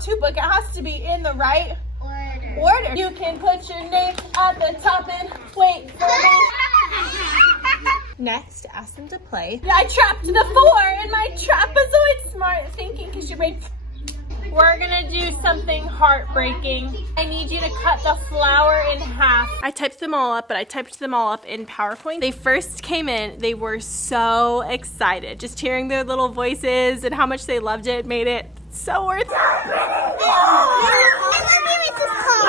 how-to book. It has to be in the right order. You can put your name at the top and wait for me. Next, ask them to play. I trapped the 4 and my trapezoid smart thinking because your brain. We're gonna do something heartbreaking. I need you to cut the flower in half. I typed them all up, but I typed them all up in PowerPoint. They first came in, they were so excited. Just hearing their little voices and how much they loved it made it so worth it. I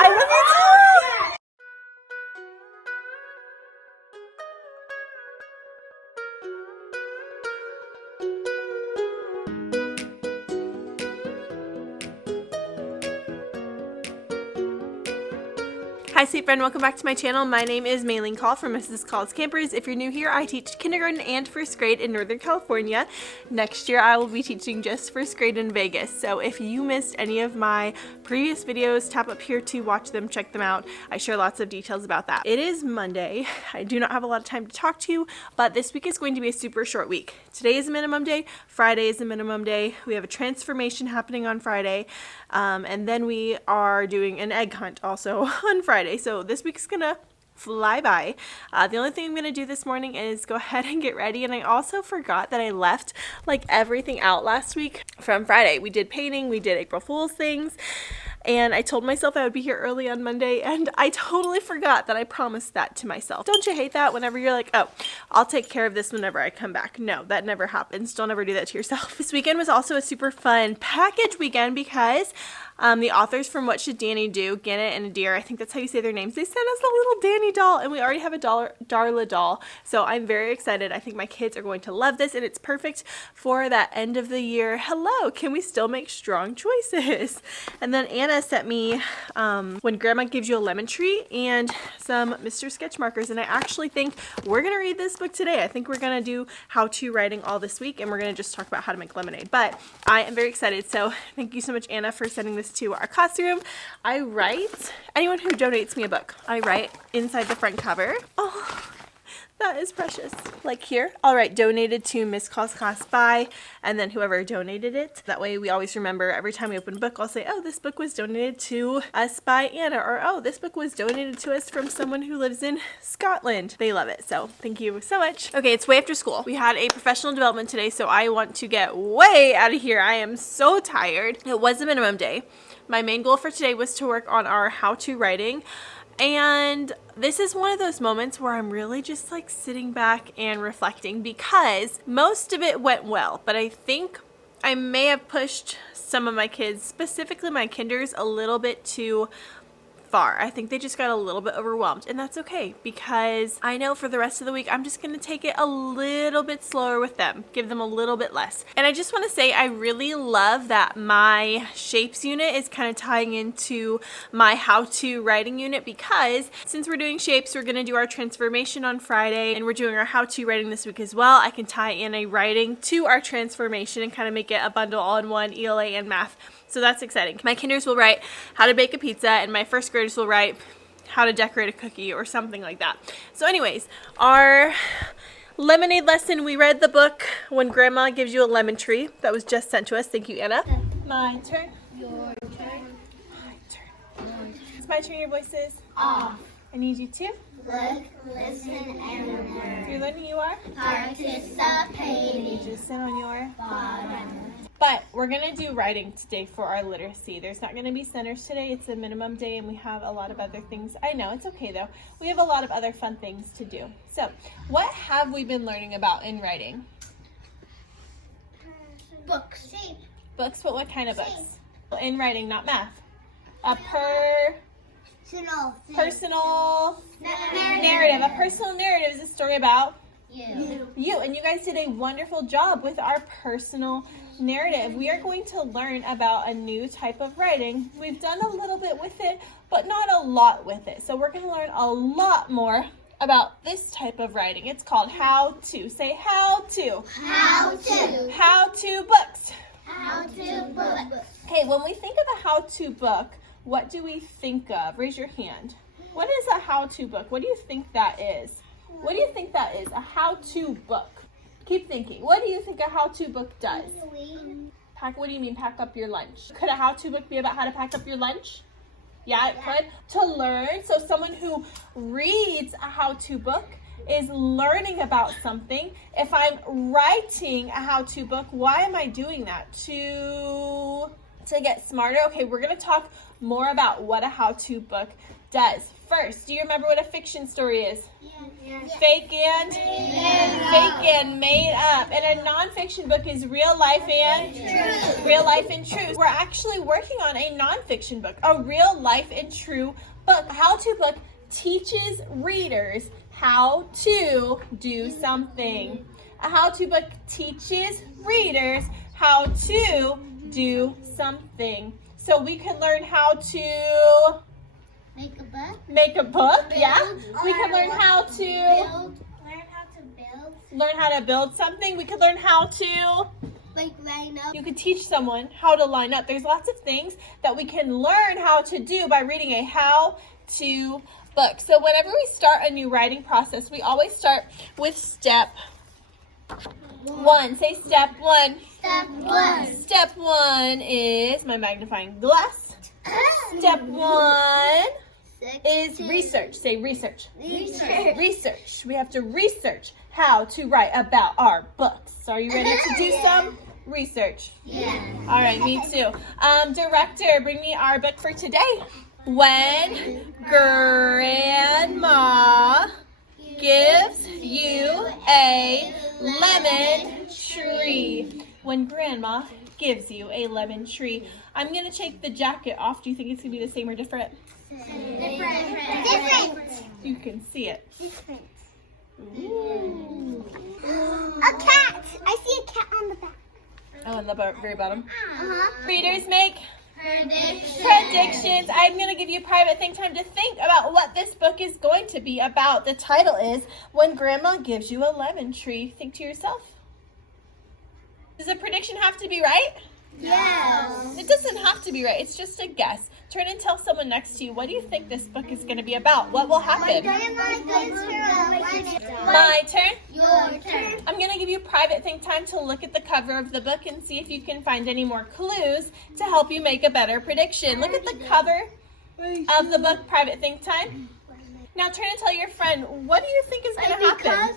love you too. Hi sweet friend, welcome back to my channel. My name is Maylene Call from Mrs. Call's Campers. If you're new here, I teach kindergarten and first grade in Northern California. Next year I will be teaching just first grade in Vegas. So if you missed any of my previous videos, tap up here to watch them, check them out. I share lots of details about that. It is Monday. I do not have a lot of time to talk to you, but this week is going to be a super short week. Today is a minimum day, Friday is a minimum day. We have a transformation happening on Friday, and then we are doing an egg hunt also on Friday. So this week's gonna fly by. The only thing I'm gonna do this morning is go ahead and get ready. And I also forgot that I left like everything out last week from Friday. We did painting, we did April Fool's things, and I told myself I would be here early on Monday, and I totally forgot that I promised that to myself. Don't you hate that whenever you're like, oh, I'll take care of this whenever I come back? No, that never happens. Don't ever do that to yourself. This weekend was also a super fun package weekend because the authors from What Should Danny Do, Gannett and Adair, I think that's how you say their names, they sent us a little Danny doll, and we already have a Darla doll. So I'm very excited. I think my kids are going to love this, and it's perfect for that end of the year. Hello, can we still make strong choices? And then Anna sent me When Grandma Gives You a Lemon Tree and some Mr. Sketch markers, and I actually think we're going to read this book today. I think we're going to do how-to writing all this week, and we're going to just talk about how to make lemonade. But I am very excited, so thank you so much, Anna, for sending this to our classroom. I write, anyone who donates me a book, I write inside the front cover. Oh, that is precious. Like here, I'll write donated to Miss Call's class by, and then whoever donated it. That way we always remember every time we open a book, I'll say, oh, this book was donated to us by Anna, or oh, this book was donated to us from someone who lives in Scotland. They love it, so thank you so much. Okay, it's way after school. We had a professional development today, so I want to get way out of here. I am so tired. It was a minimum day. My main goal for today was to work on our how-to writing. And this is one of those moments where I'm really just like sitting back and reflecting because most of it went well, but I think I may have pushed some of my kids, specifically my kinders, a little bit too far. I think they just got a little bit overwhelmed, and that's okay because I know for the rest of the week I'm just going to take it a little bit slower with them, give them a little bit less. And I just want to say I really love that my shapes unit is kind of tying into my how-to writing unit because since we're doing shapes, we're going to do our transformation on Friday and we're doing our how-to writing this week as well. I can tie in a writing to our transformation and kind of make it a bundle all in one, ELA and math. So that's exciting. My kinders will write how to bake a pizza and my first graders will write how to decorate a cookie or something like that. So anyways, our lemonade lesson, we read the book When Grandma Gives You a Lemon Tree that was just sent to us. Thank you, Anna. My turn. Your turn. My turn. It's my turn. Your voice is Off. I need you to Look, listen, and remember. you're learning you are. Participating. Just sit on your Bottom. But we're going to do writing today for our literacy. There's not going to be centers today. It's a minimum day and we have a lot of other things. I know, it's okay though. We have a lot of other fun things to do. So, what have we been learning about in writing? Books. Books, but what kind of books? In writing, not math. A personal narrative. A personal narrative is a story about you. And you guys did a wonderful job with our personal narrative. We are going to learn about a new type of writing. We've done a little bit with it, but not a lot with it. So we're going to learn a lot more about this type of writing. It's called how to. Say how to. How to. How to books. How to books. Okay, when we think of a how-to book, what do we think of? Raise your hand. What is a how-to book? What do you think that is? What do you think that is? A how-to book. Keep thinking. What do you think a how-to book does? What do you mean pack up your lunch? Could a how-to book be about how to pack up your lunch? Yeah, it could. To learn. So someone who reads a how-to book is learning about something. If I'm writing a how-to book, why am I doing that? To get smarter. Okay, we're going to talk more about what a how-to book does. First, do you remember what a fiction story is? Yes. Fake and made up. And a nonfiction book is real life and true. We're actually working on a nonfiction book, a real life and true book. A how-to book teaches readers how to do something. A how-to book teaches readers how to do something. So we can learn how to make a book, yeah. We can learn how to learn how to build something. We could learn how to line up. You could teach someone how to line up. There's lots of things that we can learn how to do by reading a how-to book. So whenever we start a new writing process, we always start with step 1. Say step 1. Step 1. Step 1 is my magnifying glass. Step 1 is research. Say research. Research. We have to research how to write about our books. So are you ready to do some research? Yeah. All right, me too. Director, bring me our book for today. When Grandma gives you a lemon tree. When Grandma gives you a lemon tree. I'm going to take the jacket off. Do you think it's going to be the same or different? Different. You can see it. Different. Ooh. A cat. I see a cat on the back. Oh, on the very bottom. Uh-huh. Readers make Predictions. predictions. I'm going to give you private think time to think about what this book is going to be about. The title is When Grandma Gives You a Lemon Tree. Think to yourself. Does a prediction have to be right? Yes. It doesn't have to be right. It's just a guess. Turn and tell someone next to you, what do you think this book is going to be about? What will happen? My turn? Your turn. I'm going to give you private think time to look at the cover of the book and see if you can find any more clues to help you make a better prediction. Look at the cover of the book, private think time. Now turn and tell your friend, what do you think is going to happen?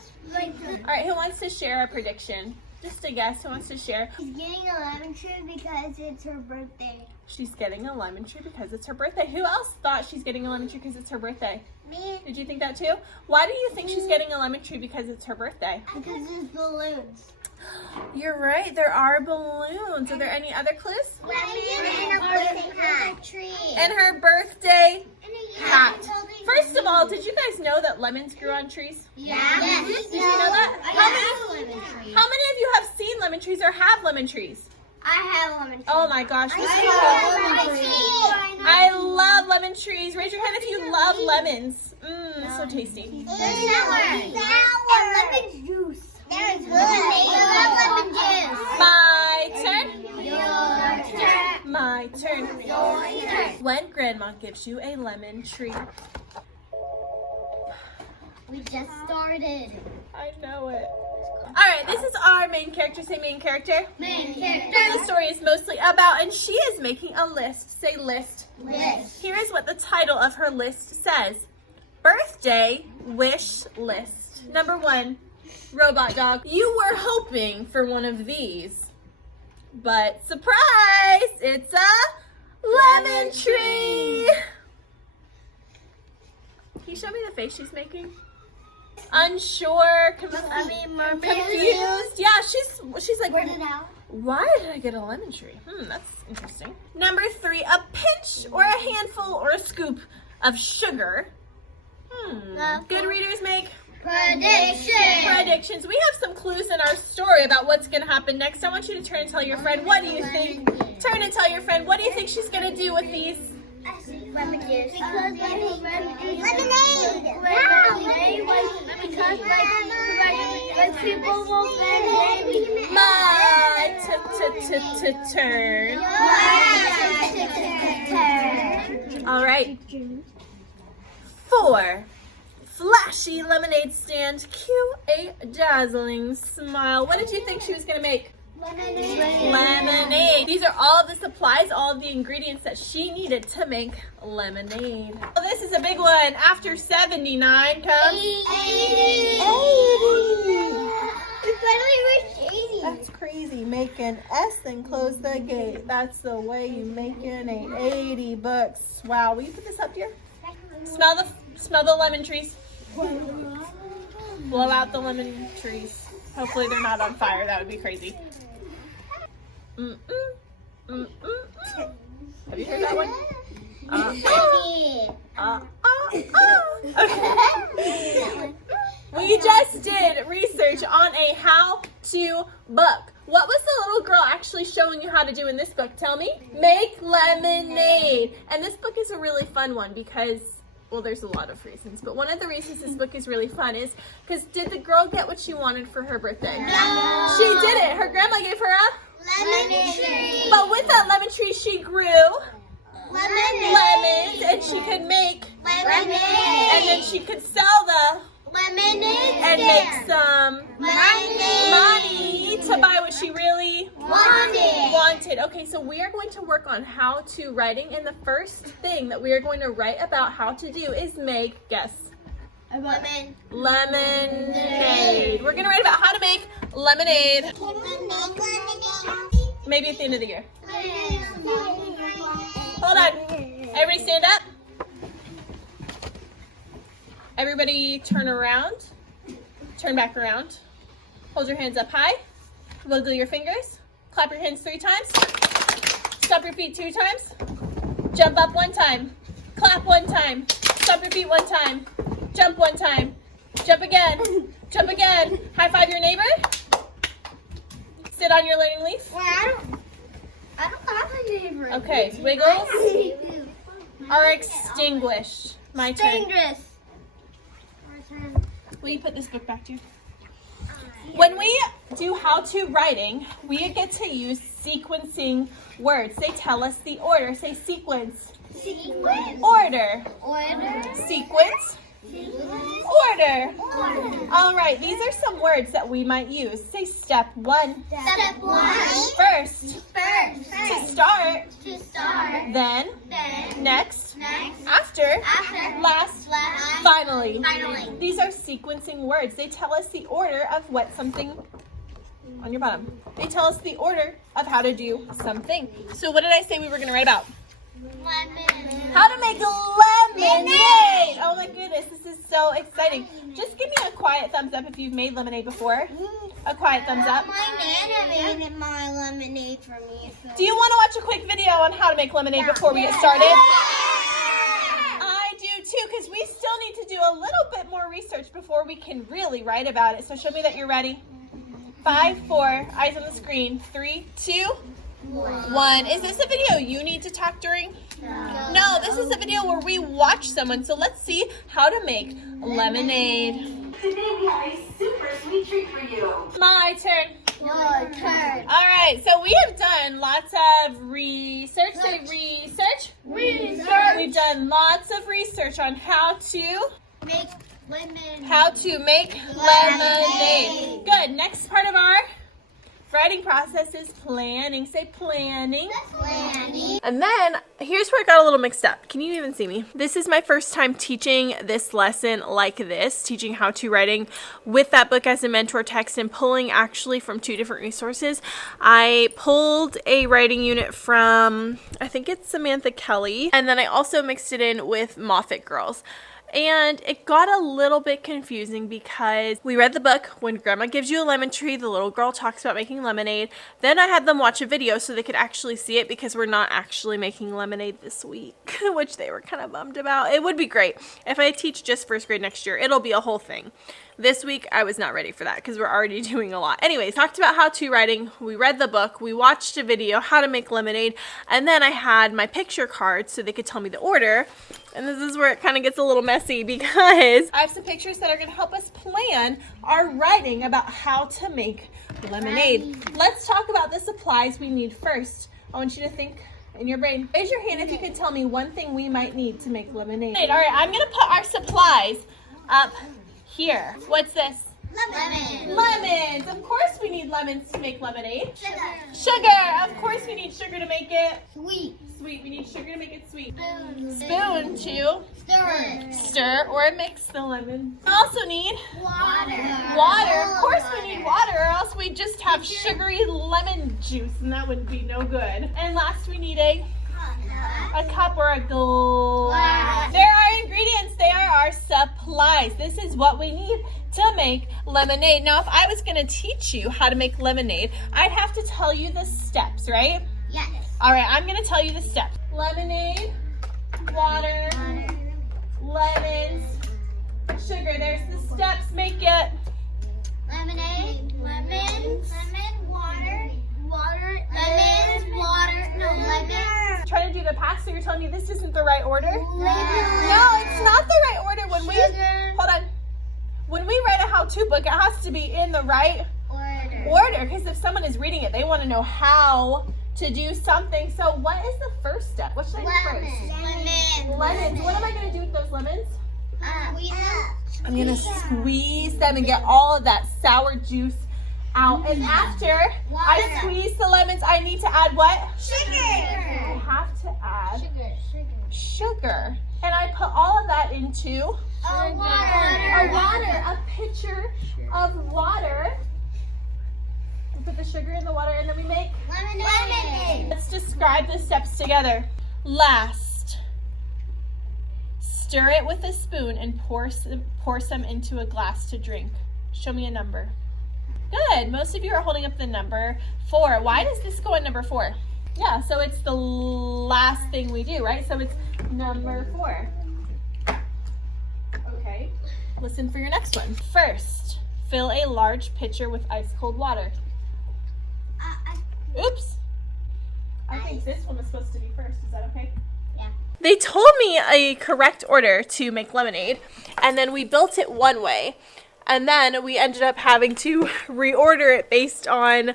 All right, who wants to share a prediction? Just a guess. Who wants to share? She's getting a lemon tree because it's her birthday. She's getting a lemon tree because it's her birthday. Who else thought she's getting a lemon tree because it's her birthday? Me. Did you think that too? Why do you think she's getting a lemon tree because it's her birthday? Because there's balloons. You're right. There are balloons. Are there any other clues? And her birthday hat. And her birthday hat. First of all, did you guys know that lemons grew on trees? Yeah. Did you know that? How many of you have seen lemon trees or have lemon trees? I have a lemon tree. Oh my gosh. I have a lemon tree. I love lemon trees. Raise your hand if you love lemons. Mmm, so tasty. Sour. And lemon juice. There's lemon juice. My turn. Your turn. My turn. Your turn. When Grandma gives you a lemon tree. We just started. I know it. All right, this is our main character. Say main character. Main Who character. the story is mostly about, and she is making a list. Say list. List. Here is what the title of her list says. Birthday wish list. Number 1, robot dog. You were hoping for one of these, but surprise, it's a lemon tree. Can you show me the face she's making? Unsure, confused. Yeah, she's like, Word it out. why did I get a lemon tree? That's interesting. Number 3, a pinch or a handful or a scoop of sugar. Good readers make predictions. We have some clues in our story about what's going to happen next. I want you to turn and tell your friend, what do you think? Turn and tell your friend, what do you think she's going to do with these? Lemon juice. Because lemonade. Because when people will say My turn. All right. 4, flashy lemonade stand. Cue a dazzling smile. What did you think she was going to make? Lemonade. These are all the supplies, all of the ingredients that she needed to make lemonade. Oh, this is a big one. After 79 comes 80. That's crazy. Make an S, then close the gate. That's the way you make an 8. 80 books. Wow. Will you put this up here? Smell the lemon trees. Blow out the lemon trees. Hopefully they're not on fire. That would be crazy. Have you heard that one? Okay. We just did research on a how-to book. What was the little girl actually showing you how to do in this book? Tell me. Make lemonade. And this book is a really fun one because, well, there's a lot of reasons, but one of the reasons this book is really fun is because did the girl get what she wanted for her birthday? No. She didn't. Her grandma gave her a Lemon tree. but with that lemon tree, she grew lemons, and she could make Lemonade. and then she could sell the Lemonade. and make some money Money. to buy what she really Wanted. Okay, so we are going to work on how to writing, and the first thing that we are going to write about how to do is make, guess, lemonade. We're going to write about how to make lemonade, maybe at the end of the year. Hold on. Everybody stand up. Everybody turn around. Turn back around. Hold your hands up high. Wiggle your fingers. Clap your hands 3 times. Stomp your feet 2 times. Jump up 1 time. Clap 1 time. Stomp your feet 1 time. Jump 1 time. Jump again. Jump again. High five your neighbor. Sit on your learning leaf. I don't have a neighbor. Okay, wiggles are extinguished. My turn. Will you put this book back to you? When we do how-to writing, we get to use sequencing words. They tell us the order. Say sequence. Order. Sequence. Order. All right, these are some words that we might use. Say step 1. Step 1. First. To start. Then. Next. After. Last. Finally. These are sequencing words. They tell us the order of what something on your bottom. They tell us the order of how to do something. So what did I say we were going to write about? How to make lemonade. Oh my goodness, this is so exciting. Just give me a quiet thumbs up if you've made lemonade before. A quiet thumbs up. My Nana made my lemonade for me. So. Do you want to watch a quick video on how to make lemonade before we get started? I do too, because we still need to do a little bit more research before we can really write about it. So show me that you're ready. 5, 4, eyes on the screen. 3, 2, 1. Is this a video you need to talk during? No, this is a video where we watch someone. So let's see how to make lemonade. Today we have a super sweet treat for you. My turn. Your turn. All right, so we have done lots of research. Say research. We've done lots of research on how to Make lemon. make lemonade. Good. Next part of our writing process is planning. Say planning. Planning. And then here's where it got a little mixed up. Can you even see me? This is my first time teaching this lesson like this, teaching how to writing with that book as a mentor text and pulling actually from 2 different resources. I pulled a writing unit from, I think it's Samantha Kelly, and then I also mixed it in with Moffat Girls. And it got a little bit confusing because we read the book, When Grandma Gives You a Lemon Tree, the little girl talks about making lemonade. Then I had them watch a video so they could actually see it because we're not actually making lemonade this week, which they were kind of bummed about. It would be great if I teach just 1st grade next year. It'll be a whole thing. This week, I was not ready for that because we're already doing a lot. Anyways, talked about how-to writing. We read the book. We watched a video, how to make lemonade. And then I had my picture cards so they could tell me the order. And this is where it kind of gets a little messy because I have some pictures that are going to help us plan our writing about how to make lemonade. Let's talk about the supplies we need first. I want you to think in your brain. Raise your hand if you can tell me one thing we might need to make lemonade. All right, I'm going to put our supplies up here. What's this? Lemon. Lemons. Of course we need lemons to make lemonade. Sugar. Sugar. Of course we need sugar to make it Sweet. sweet. We need sugar to make it sweet. Spoon. Spoon to Stir. stir or mix the lemon. We also need Water. water. Of course we need water, or else we just have sugary lemon juice, and that would be no good. And last we need a cup or a glass. There are ingredients. They are our supplies. This is what we need to make lemonade. Now, if I was going to teach you how to make lemonade, I'd have to tell you the steps, right? Yes. All right, I'm going to tell you the steps. Lemonade, water, lemons, sugar. There's the steps. Make it. Lemonade. Lemon. Water. Lemon. Water. No, lemon. Trying to do the past, so you're telling me this isn't the right order? Lemon. No, it's not the right order. Sugar. Hold on. When we write a how-to book, it has to be in the right order, because if someone is reading it, they want to know how to do something. So what is the first step? What should I do first? Lemon. Lemons. What am I going to do with those lemons? Squeeze I'm going to squeeze them and get all of that sour juice out. And after I squeeze the lemons, I need to add what? I Sugar. have to add Sugar. sugar. And I put all of that into a pitcher of water. We put the sugar in the water and then we make Lemonade. Let's describe the steps together. Last, stir it with a spoon and pour some into a glass to drink. Show me a number. Good. Most of you are holding up the number 4. Why does this go at number 4? Yeah, so it's the last thing we do, right? So it's number 4. Okay. Listen for your next one. First, fill a large pitcher with ice cold water. Oops. I think this one was supposed to be first. Is that okay? Yeah. They told me a correct order to make lemonade, and then we built it one way, and then we ended up having to reorder it based on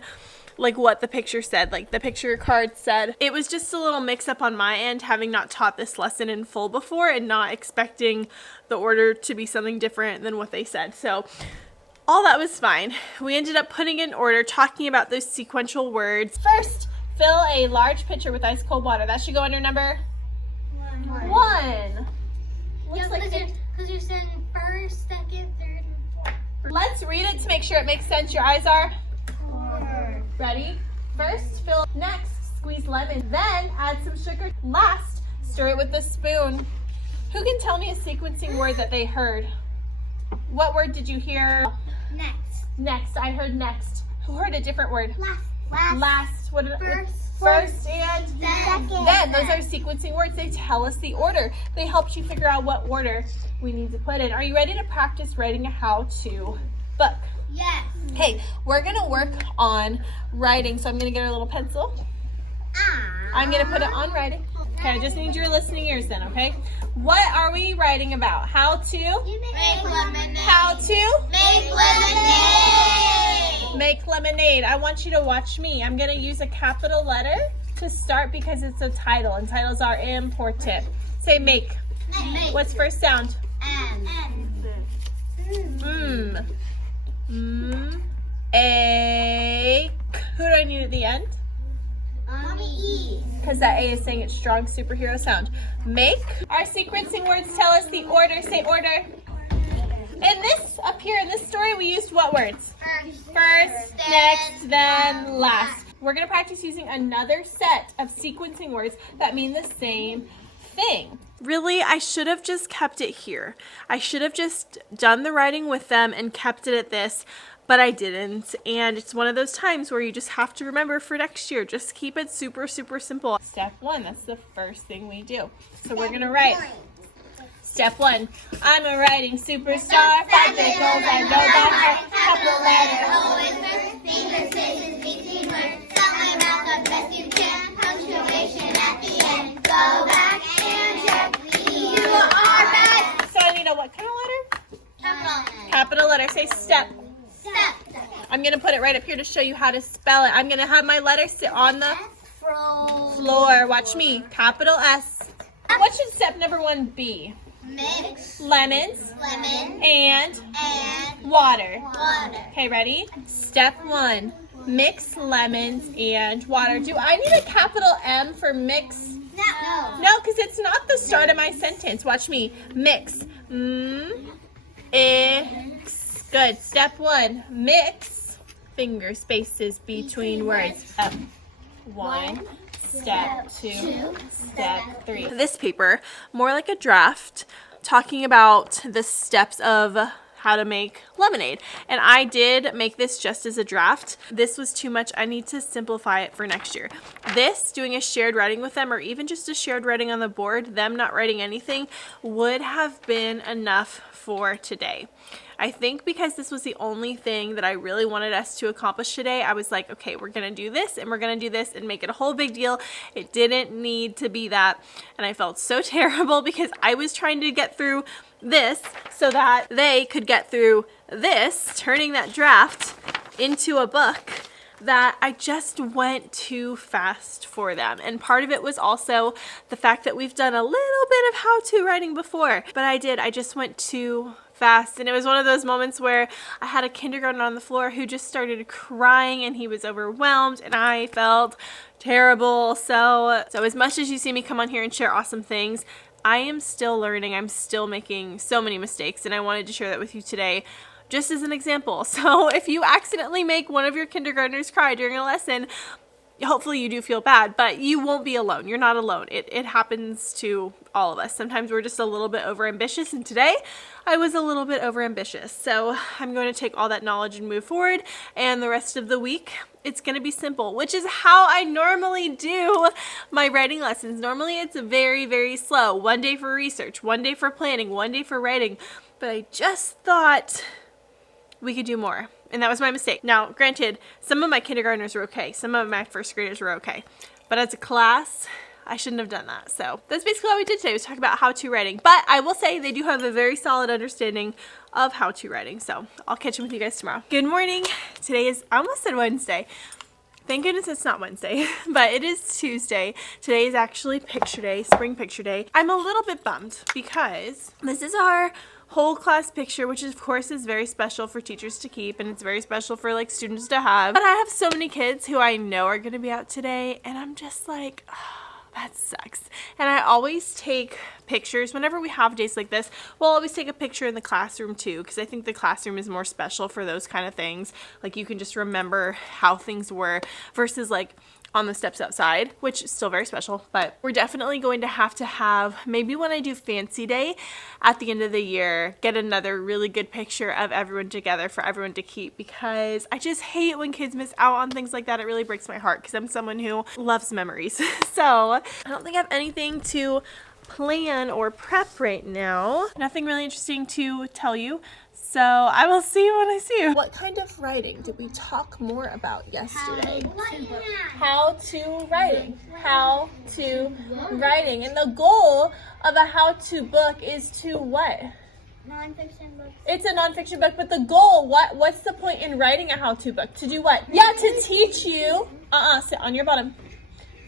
like what the picture said, like the picture card said. It was just a little mix up on my end, having not taught this lesson in full before and not expecting the order to be something different than what they said. So all that was fine. We ended up putting in order, talking about those sequential words. First, fill a large pitcher with ice cold water. That should go under number 1. Looks like Because you're saying first, second, third, and fourth. Let's read it to make sure it makes sense. Your eyes are 4. ready. First, fill. Next, squeeze lemon. Then add some sugar. Last, stir it with a spoon. Who can tell me a sequencing word that they heard? What word did you hear? Next. Next. I heard next. Who heard a different word? Last. What did First. First and Second. then. Those are sequencing words. They tell us the order. They helped you figure out what order we need to put in. Are you ready to practice writing a how-to book? Yes. Okay, we're gonna work on writing. So I'm gonna get a little pencil. I'm gonna put it on writing. Okay, I just need your listening ears then, okay? What are we writing about? How to? Make lemonade. How to? Make lemonade. Make lemonade. I want you to watch me. I'm gonna use a capital letter to start because it's a title, and titles are important. Say make. Make. What's first sound? M. A. Who do I need at the end? Mommy E. Because that A is saying it's strong superhero sound. Make. Our sequencing words tell us the order. Say order. In this, up here in this story, we used what words? First, next, then last. We're going to practice using another set of sequencing words that mean the same thing. Really, I should have just kept it here. I should have just done the writing with them and kept it at this, but I didn't. And it's one of those times where you just have to remember for next year, just keep it super, super simple. Step 1, that's the first thing we do. So we're going to write. Step 1, I'm a writing superstar, 5 big goals I know by heart, capital letter. Always first, finger spaces between words. Stop my mouth the best you can. Punctuation at the end. Go back and check. We do our best. So I need a what kind of letter? Capital. Capital letter. Say step. Step. I'm going to put it right up here to show you how to spell it. I'm going to have my letter sit on the floor. Watch me. Capital S. What should step number 1 be? Mix. Lemons. Lemon. And And water. water. Okay, ready? Step 1. Mix lemons and water. Do I need a capital M for mix? No. No, because it's not the start of my sentence. Watch me. Mix. Ix. Good. Step 1. Mix. Finger spaces between words. Step 1. Step 2. Step 3. This paper, more like a draft, talking about the steps of how to make lemonade. And I did make this just as a draft. This was too much. I need to simplify it for next year. This, doing a shared writing with them, or even just a shared writing on the board, them not writing anything, would have been enough for today. I think because this was the only thing that I really wanted us to accomplish today, I was like, okay, we're gonna do this and we're gonna do this and make it a whole big deal. It didn't need to be that. And I felt so terrible because I was trying to get through this so that they could get through this, turning that draft into a book, that I just went too fast for them. And part of it was also the fact that we've done a little bit of how-to writing before, but I just went too fast. And it was one of those moments where I had a kindergartner on the floor who just started crying and he was overwhelmed and I felt terrible. So as much as you see me come on here and share awesome things, I am still learning. I'm still making so many mistakes, and I wanted to share that with you today just as an example. So if you accidentally make one of your kindergartners cry during a lesson, hopefully you do feel bad, but you won't be alone. You're not alone. It happens to all of us. Sometimes we're just a little bit overambitious, and today I was a little bit overambitious. So I'm going to take all that knowledge and move forward, and the rest of the week it's going to be simple, which is how I normally do my writing lessons. Normally it's very, very slow. One day for research, one day for planning, one day for writing, but I just thought we could do more. And that was my mistake. Now, granted, some of my kindergartners were okay. Some of my first graders were okay. But as a class, I shouldn't have done that. So that's basically what we did today, was talk about how-to writing. But I will say they do have a very solid understanding of how-to writing. So I'll catch up with you guys tomorrow. Good morning. Today is, I almost said Wednesday. Thank goodness it's not Wednesday, but it is Tuesday. Today is actually picture day, spring picture day. I'm a little bit bummed because this is our whole class picture, which of course is very special for teachers to keep, and it's very special for like students to have. But I have so many kids who I know are going to be out today, and I'm just like, oh, that sucks. And I always take pictures whenever we have days like this. We'll always take a picture in the classroom too, because I think the classroom is more special for those kind of things. Like you can just remember how things were versus like on the steps outside, which is still very special. But we're definitely going to have, maybe when I do fancy day at the end of the year, get another really good picture of everyone together for everyone to keep, because I just hate when kids miss out on things like that. It really breaks my heart because I'm someone who loves memories. So I don't think I have anything to plan or prep right now. Nothing really interesting to tell you. So I will see you when I see you. What kind of writing did we talk more about yesterday? How-to writing. How-to writing. And the goal of a how-to book is to what? Non-fiction books. It's a non-fiction book, but the goal, what's the point in writing a how-to book? To do what? Yeah, to teach you, sit on your bottom.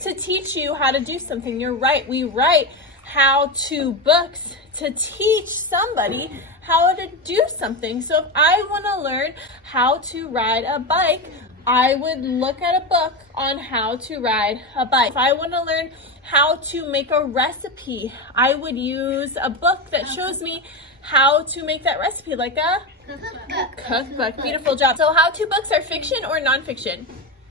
To teach you how to do something. You're right, we write how-to books to teach somebody how to do something. So if I want to learn how to ride a bike, I would look at a book on how to ride a bike. If I want to learn how to make a recipe, I would use a book that shows me how to make that recipe, like a cookbook. Beautiful job. So how-to books are fiction or nonfiction?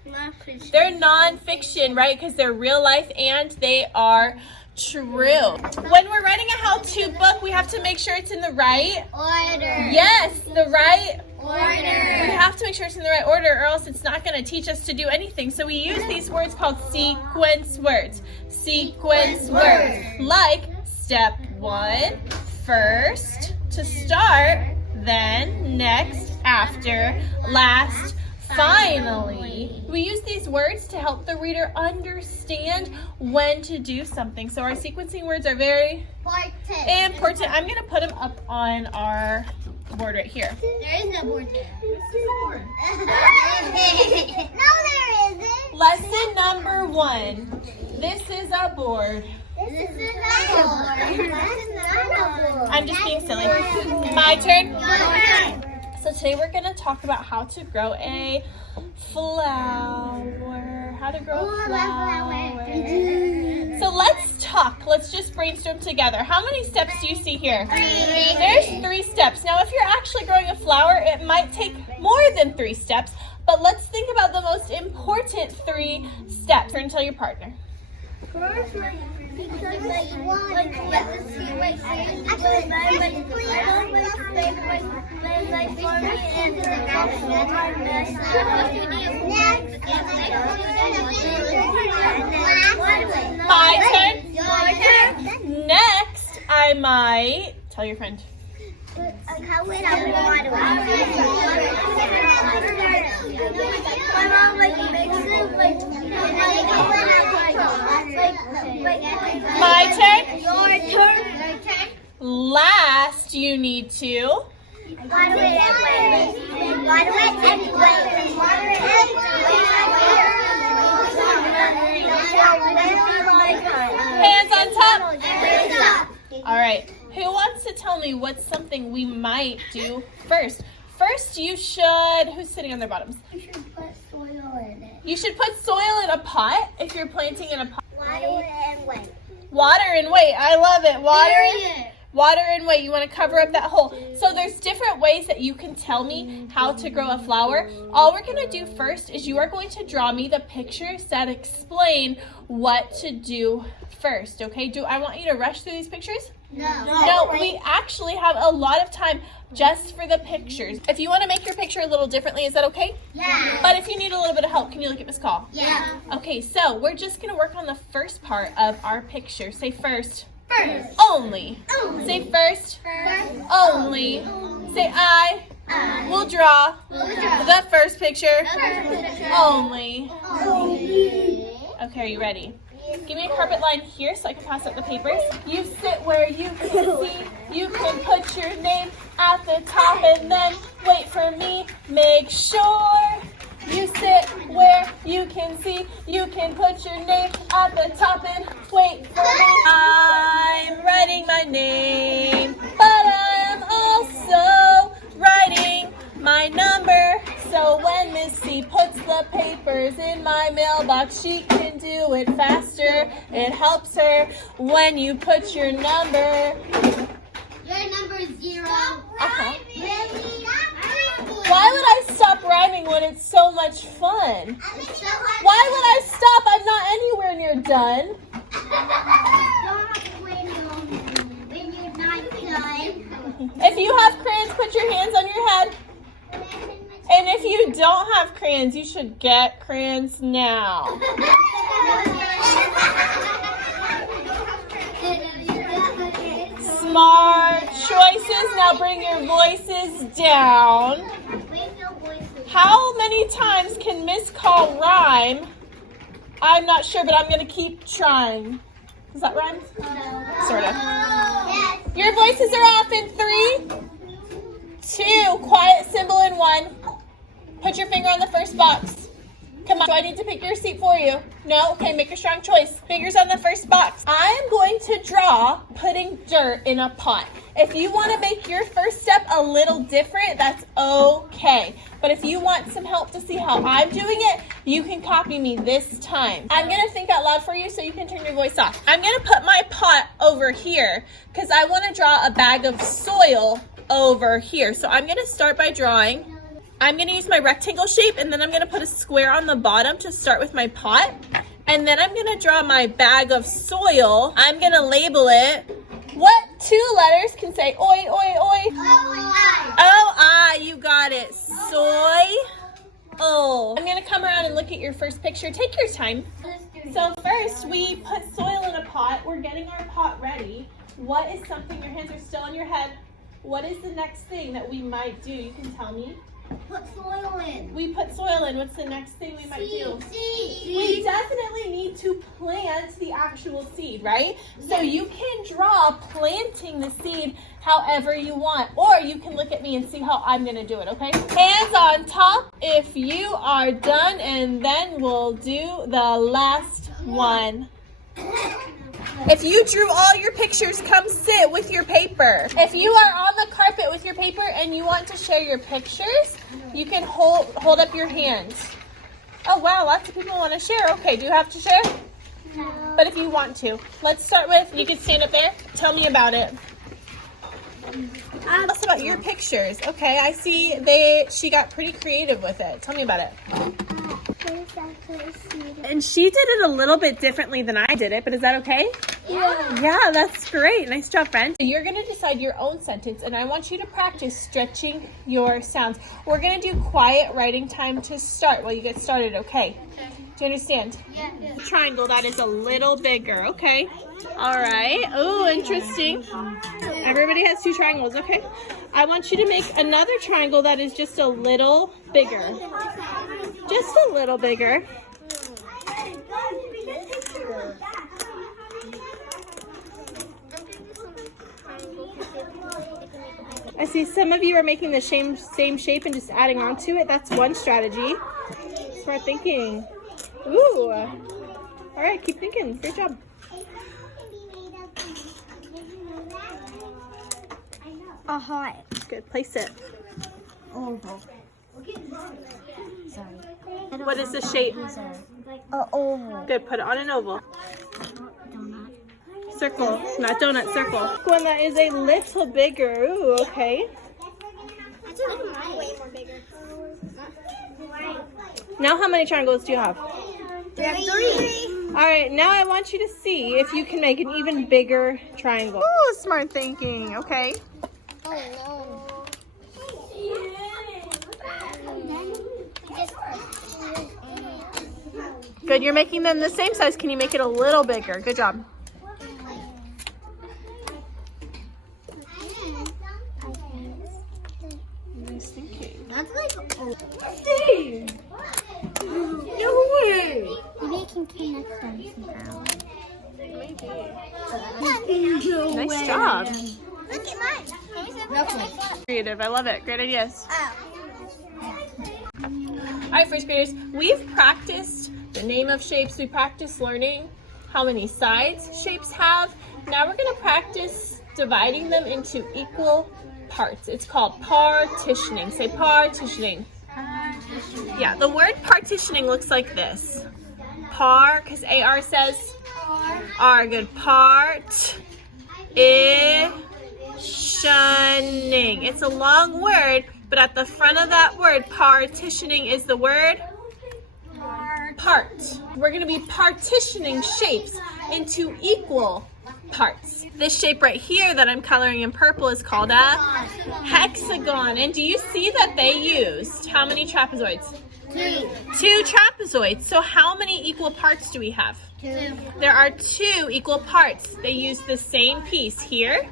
Non-fiction. They're nonfiction, right? Because they're real life and they are true. When we're writing a how-to book, we have to make sure it's in the right order. Yes, the right Order. We have to make sure it's in the right order, or else it's not going to teach us to do anything. So we use these words called sequence words. Sequence words. Like step 1, first, to start, then, next, after, last, finally. We use these words to help the reader understand when to do something. So our sequencing words are very important. I'm going to put them up on our board right here. There is no board there. No, there isn't. Lesson number 1. This is a board. This This is not a board. I'm just being silly. My turn. Your turn. So today we're going to talk about how to grow a flower. How to grow a flower. So let's talk. Let's just brainstorm together. How many steps do you see here? 3. There's 3 steps. Now, if you're actually growing a flower, it might take more than 3 steps, but let's think about the most important 3 steps. Turn and tell your partner. First, My turn. Your turn. Next, I might tell your friend. How would I water my mom makes it My turn. Your turn. Last, you need to. Water it and wait. Water it and wait. Water it Hands on top. and wait. All right. Who wants to tell me what's something we might do first? First, you should. Who's sitting on their bottoms? You should put soil in it. You should put soil in a pot if you're planting in a pot. Water it and wait. Water and wait. I love it. Water and wait. You want to cover up that hole. So there's different ways that you can tell me how to grow a flower. All we're going to do first is you are going to draw me the pictures that explain what to do first. Okay? Do I want you to rush through these pictures? No, we actually have a lot of time just for the pictures. If you want to make your picture a little differently, is that okay? Yeah. But if you need a little bit of help, can you look at Miss Call? Yeah. Okay, so we're just going to work on the first part of our picture. Say first. First. Only. Say first. Only. Say I will draw the first picture. Only. Okay, are you ready? Give me a carpet line here so I can pass out the papers. You sit where you can see. You can put your name at the top and then wait for me. Make sure you sit where you can see. You can put your name at the top and wait for me. I'm writing my name, but I'm also writing my number. So when Missy puts the papers in my mailbox, she can do it faster. It helps her when you put your number. Your number is 0. Uh-huh. Really? Why would I stop rhyming when it's so much fun? Why would I stop? I'm not anywhere near done. Stop when you're not done. If you have crayons, put your hands on your head. And if you don't have crayons, you should get crayons now. Smart choices. Now bring your voices down. How many times can Miss Call rhyme? I'm not sure, but I'm going to keep trying. Does that rhyme? Sort of. Your voices are off in 3, 2, quiet symbol in 1. Put your finger on the first box. Come on, do I need to pick your seat for you? No? Okay, make a strong choice. Fingers on the first box. I am going to draw putting dirt in a pot. If you want to make your first step a little different, that's okay. But if you want some help to see how I'm doing it, you can copy me this time. I'm going to think out loud for you so you can turn your voice off. I'm going to put my pot over here because I want to draw a bag of soil over here. So I'm going to start by drawing. I'm going to use my rectangle shape, and then I'm going to put a square on the bottom to start with my pot. And then I'm going to draw my bag of soil. I'm going to label it. What 2 letters can say oi, oi, oi? O-I, you got it. Soy. Oh. I'm going to come around and look at your first picture. Take your time. So first, we put soil in a pot. We're getting our pot ready. What is something, your hands are still on your head. What is the next thing that we might do? You can tell me. Put soil in. We put soil in. What's the next thing we might do? Seed. We definitely need to plant the actual seed, right? So you can draw planting the seed however you want, or you can look at me and see how I'm going to do it, okay? Hands on top if you are done, and then we'll do the last one. If you drew all your pictures, come sit with your paper. If you are on the carpet with your paper and you want to share your pictures, you can hold up your hand. Oh wow, lots of people want to share. Okay, do you have to share? No. But if you want to. Let's start with, you can stand up there. Tell me about it. Tell us about your pictures. Okay, I see she got pretty creative with it. Tell me about it. And she did it a little bit differently than I did it, but is that okay? Yeah. Yeah, that's great. Nice job, friend. You're going to decide your own sentence, and I want you to practice stretching your sounds. We're going to do quiet writing time to start while you get started, okay? Do you understand? Yeah. A triangle that is a little bigger, okay? All right. Oh, interesting. Everybody has two triangles, okay? I want you to make another triangle that is just a little bigger. Just a little bigger. I see some of you are making the same shape and just adding on to it. That's one strategy. Smart thinking. Ooh. All right, keep thinking. Great job. Heart. Good. Place it. Oval. Sorry. What is the shape? Oval. Good. Put it on an oval. Donut. Circle. Not donut, circle. One that is a little bigger. Ooh, okay. I do like mine way more bigger. Now how many triangles do you have? We have 3. All right, now I want you to see if you can make an even bigger triangle. Ooh, smart thinking. Okay. Oh no. Good, you're making them the same size. Can you make it a little bigger? Good job. Nice thinking. That's like Steve! No way! maybe I can connect them somehow. Nice job. Look at mine. Creative, I love it. Great ideas. Oh. All right, first graders, we've practiced the name of shapes. We practiced learning how many sides shapes have. Now we're going to practice dividing them into equal parts. It's called partitioning. Say partitioning. Yeah, the word partitioning looks like this. Par, because AR says R. Good. Partitioning. It's a long word, but at the front of that word, partitioning, is the word part. We're going to be partitioning shapes into equal parts. This shape right here that I'm coloring in purple is called a hexagon. And do you see that they used how many trapezoids? 2 trapezoids. So how many equal parts do we have? 2. There are 2 equal parts. They use the same piece here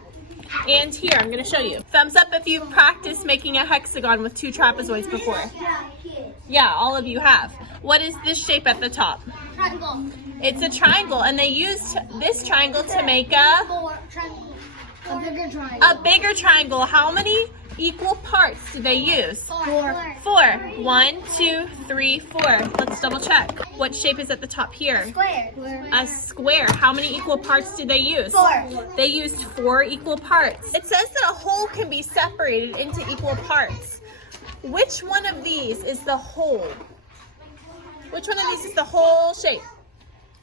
and here. I'm going to show you. Thumbs up if you've practiced making a hexagon with 2 trapezoids before. Yeah, all of you have. What is this shape at the top? Triangle. It's a triangle, and they used this triangle to make a bigger triangle. a bigger triangle. How many equal parts do they use? 4. 4. 1, 2, 3, 4. Let's double check. What shape is at the top here? Square. A square. How many equal parts did they use? 4. They used 4 equal parts. It says that a whole can be separated into equal parts. Which one of these is the whole? Which one of these is the whole shape?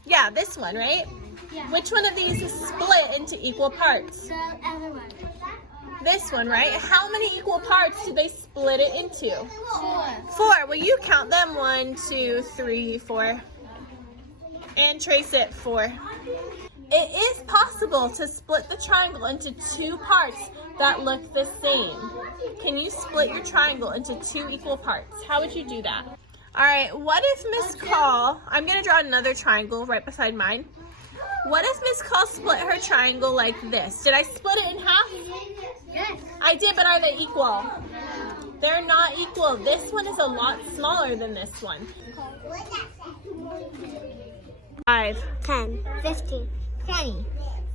Yeah, this one, right? Yeah. Which one of these is split into equal parts? The other one. This one, right? How many equal parts did they split it into? 4. 4. Will you count them? 1, 2, 3, 4. And trace it. 4. It is possible to split the triangle into 2 parts that look the same. Can you split your triangle into 2 equal parts? How would you do that? All right, what if Miss Call, I'm going to draw another triangle right beside mine. What if Miss Call split her triangle like this? Did I split it in half? Yes. I did, but are they equal? They're not equal. This one is a lot smaller than this one. 5, 10, 15, 20,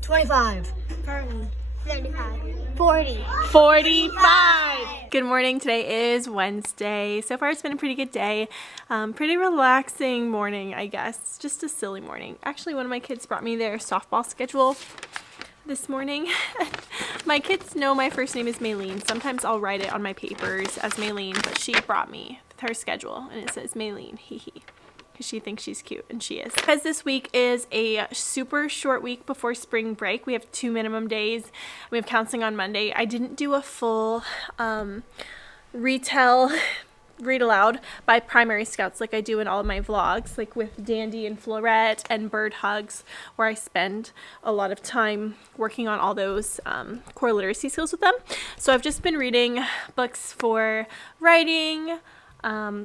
25, 30, 35. 40. 45. Good morning. Today is Wednesday. So far it's been a pretty good day. Pretty relaxing morning, I guess. Just a silly morning. Actually, one of my kids brought me their softball schedule this morning. My kids know my first name is Maylene. Sometimes I'll write it on my papers as Maylene, but she brought me her schedule and it says Maylene, hee hee. She thinks she's cute, and she is. Because this week is a super short week before spring break. We have 2 minimum days. We have counseling on Monday. I didn't do a full read aloud by primary scouts like I do in all of my vlogs, like with Dandy and Florette and Bird Hugs, where I spend a lot of time working on all those core literacy skills with them. So I've just been reading books for writing,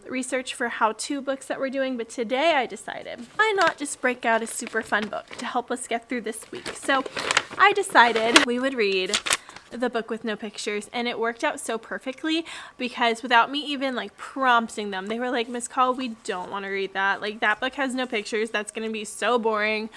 research for how-to books that we're doing, but today I decided why not just break out a super fun book to help us get through this week. So I decided we would read the book with no pictures, and it worked out so perfectly because without me even like prompting them, they were like, Miss Call, we don't want to read that. Like, that book has no pictures. That's going to be so boring.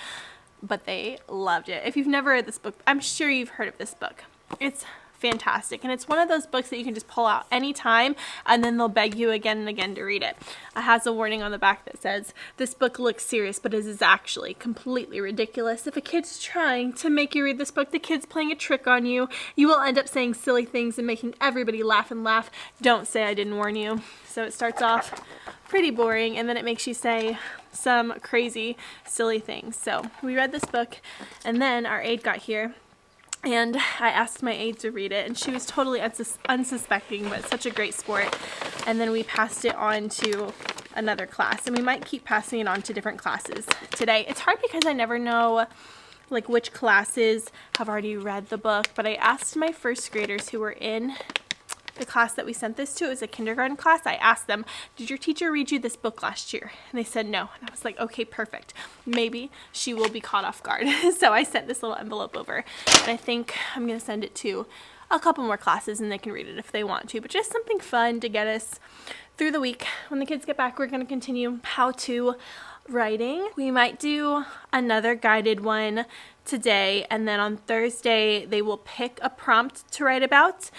But they loved it. If you've never read this book, I'm sure you've heard of this book. It's fantastic, and it's one of those books that you can just pull out anytime and then they'll beg you again and again to read it. It has a warning on the back that says, this book looks serious but is actually completely ridiculous. If a kid's trying to make you read this book, the kid's playing a trick on you. You will end up saying silly things and making everybody laugh and laugh. Don't say I didn't warn you. So it starts off pretty boring and then it makes you say some crazy silly things. So we read this book and then our aide got here and I asked my aide to read it, and she was totally unsuspecting, but such a great sport. And then we passed it on to another class, and we might keep passing it on to different classes today. It's hard because I never know like which classes have already read the book, but I asked my first graders who were in the class that we sent this to. It was a kindergarten class. I asked them, did your teacher read you this book last year? And they said no. And I was like, okay, perfect. Maybe she will be caught off guard. So I sent this little envelope over, and I think I'm going to send it to a couple more classes and they can read it if they want to, but just something fun to get us through the week. When the kids get back, we're going to continue how-to writing. We might do another guided one today, and then on Thursday they will pick a prompt to write about.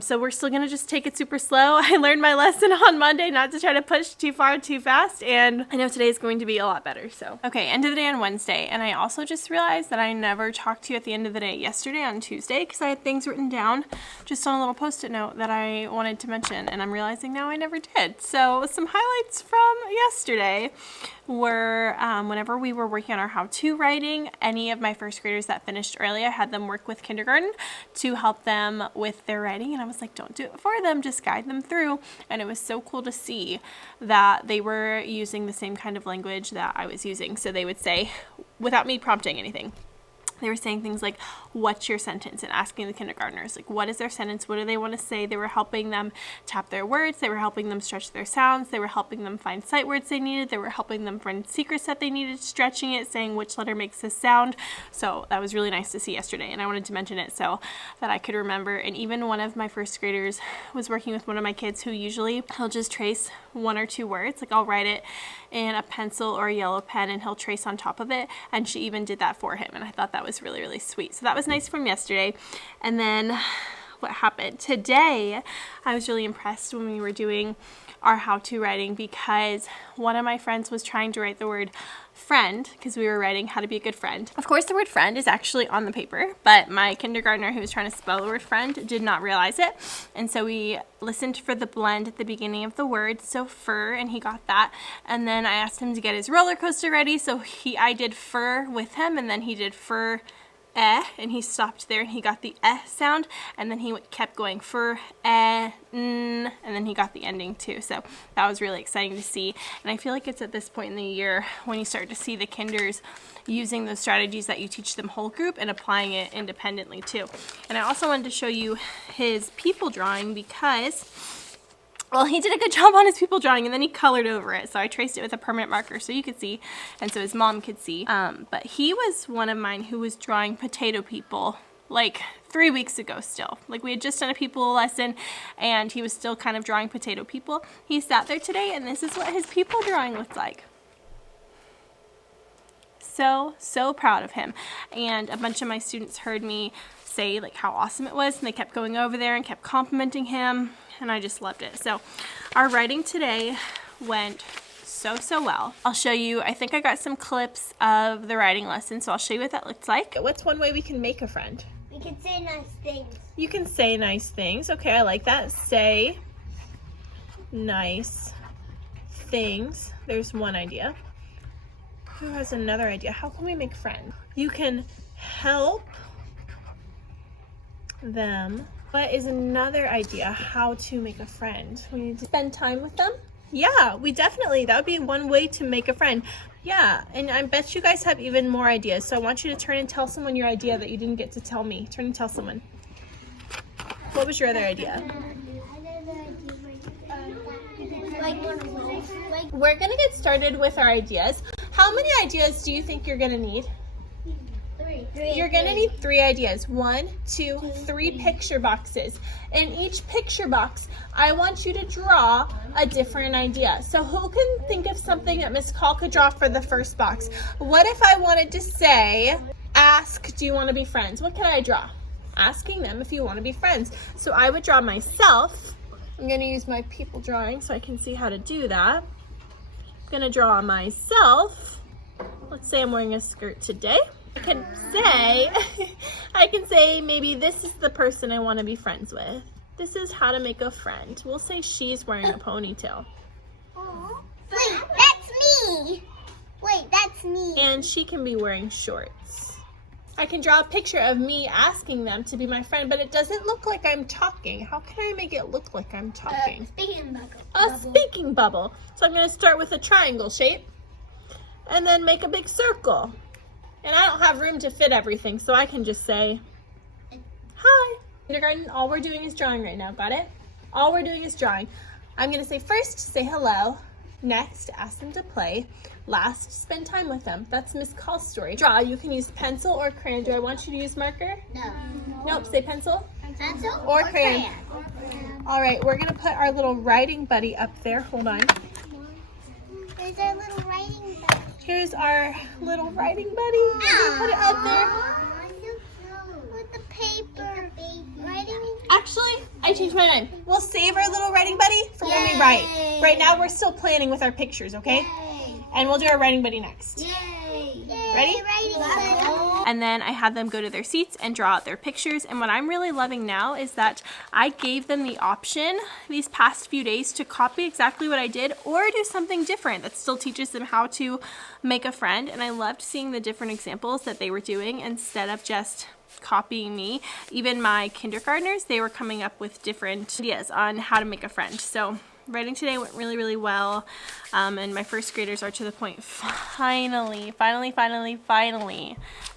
So we're still going to just take it super slow. I learned my lesson on Monday not to try to push too far too fast, and I know today is going to be a lot better. So, okay, end of the day on Wednesday, and I also just realized that I never talked to you at the end of the day yesterday on Tuesday because I had things written down just on a little post-it note that I wanted to mention, and I'm realizing now I never did. So some highlights from yesterday were whenever we were working on our how-to writing, any of my first graders that finished early, I had them work with kindergarten to help them with their writing. And I was like, don't do it for them, just guide them through. And it was so cool to see that they were using the same kind of language that I was using. So they would say, without me prompting anything, they were saying things like, what's your sentence? And asking the kindergartners, like, what is their sentence? What do they want to say? They were helping them tap their words. They were helping them stretch their sounds. They were helping them find sight words they needed. They were helping them find secrets that they needed, stretching it, saying which letter makes this sound. So that was really nice to see yesterday. And I wanted to mention it so that I could remember. And even one of my first graders was working with one of my kids who usually he'll just trace 1 or 2 words. Like, I'll write it in a pencil or a yellow pen and he'll trace on top of it. And she even did that for him. And I thought that was really, really sweet. So that was nice from yesterday. And then what happened today, I was really impressed when we were doing our how-to writing because one of my friends was trying to write the word friend because we were writing how to be a good friend. Of course, the word friend is actually on the paper, but my kindergartner who was trying to spell the word friend did not realize it. And so we listened for the blend at the beginning of the word, so fur, and he got that. And then I asked him to get his roller coaster ready, so I did fur with him, and then he did fur and he stopped there and he got the sound, and then he kept going for and then he got the ending too. So that was really exciting to see, and I feel like it's at this point in the year when you start to see the kinders using those strategies that you teach them whole group and applying it independently too. And I also wanted to show you his people drawing because, well, he did a good job on his people drawing, and then he colored over it. So I traced it with a permanent marker so you could see, and so his mom could see. But he was one of mine who was drawing potato people like 3 weeks ago still. Like, we had just done a people lesson, and he was still kind of drawing potato people. He sat there today, and this is what his people drawing looked like. So proud of him. And a bunch of my students heard me say like how awesome it was, and they kept going over there and kept complimenting him, and I just loved it. So our writing today went so well. I'll show you, I think I got some clips of the writing lesson, so I'll show you what that looks like. What's one way we can make a friend? We can say nice things. You can say nice things. Okay, I like that. Say nice things. There's one idea. Who has another idea? How can we make friends? You can help them. What is another idea how to make a friend? We need to spend time with them. Yeah, that would be one way to make a friend. Yeah, and I bet you guys have even more ideas. So I want you to turn and tell someone your idea that you didn't get to tell me. Turn and tell someone. What was your other idea? We're gonna get started with our ideas. How many ideas do you think you're gonna need? Three. You're gonna need 3 ideas. 1, 2, 3 picture boxes. In each picture box, I want you to draw a different idea. So who can think of something that Miss Call could draw for the first box? What if I wanted to say, ask, do you want to be friends? What can I draw? Asking them if you want to be friends. So I would draw myself. I'm gonna use my people drawing so I can see how to do that. I'm gonna draw myself. Let's say I'm wearing a skirt today. I can say maybe this is the person I want to be friends with. This is how to make a friend. We'll say she's wearing a ponytail. Wait, that's me. Wait, that's me. And she can be wearing shorts. I can draw a picture of me asking them to be my friend, but it doesn't look like I'm talking. How can I make it look like I'm talking? Speaking bubble. A speaking bubble. So I'm going to start with a triangle shape and then make a big circle. And I don't have room to fit everything, so I can just say, hi. Kindergarten, all we're doing is drawing right now, got it? All we're doing is drawing. I'm gonna say first, say hello. Next, ask them to play. Last, spend time with them. That's Miss Call's story. Draw, you can use pencil or crayon. Do I want you to use marker? No. Nope, say pencil. Pencil or crayon. All right, we're gonna put our little writing buddy up there. Hold on. There's our little writing buddy. Here's our little writing buddy. We'll put it up there. With the paper. Writing. Actually, I changed my mind. We'll save our little writing buddy for when we write. Right now, we're still planning with our pictures, okay? And we'll do our writing buddy next. Yay. Ready? Writing buddy. And then I had them go to their seats and draw out their pictures. And what I'm really loving now is that I gave them the option these past few days to copy exactly what I did or do something different that still teaches them how to make a friend. And I loved seeing the different examples that they were doing instead of just copying me. Even my kindergartners, they were coming up with different ideas on how to make a friend. So writing today went really well, and my first graders are to the point. Finally,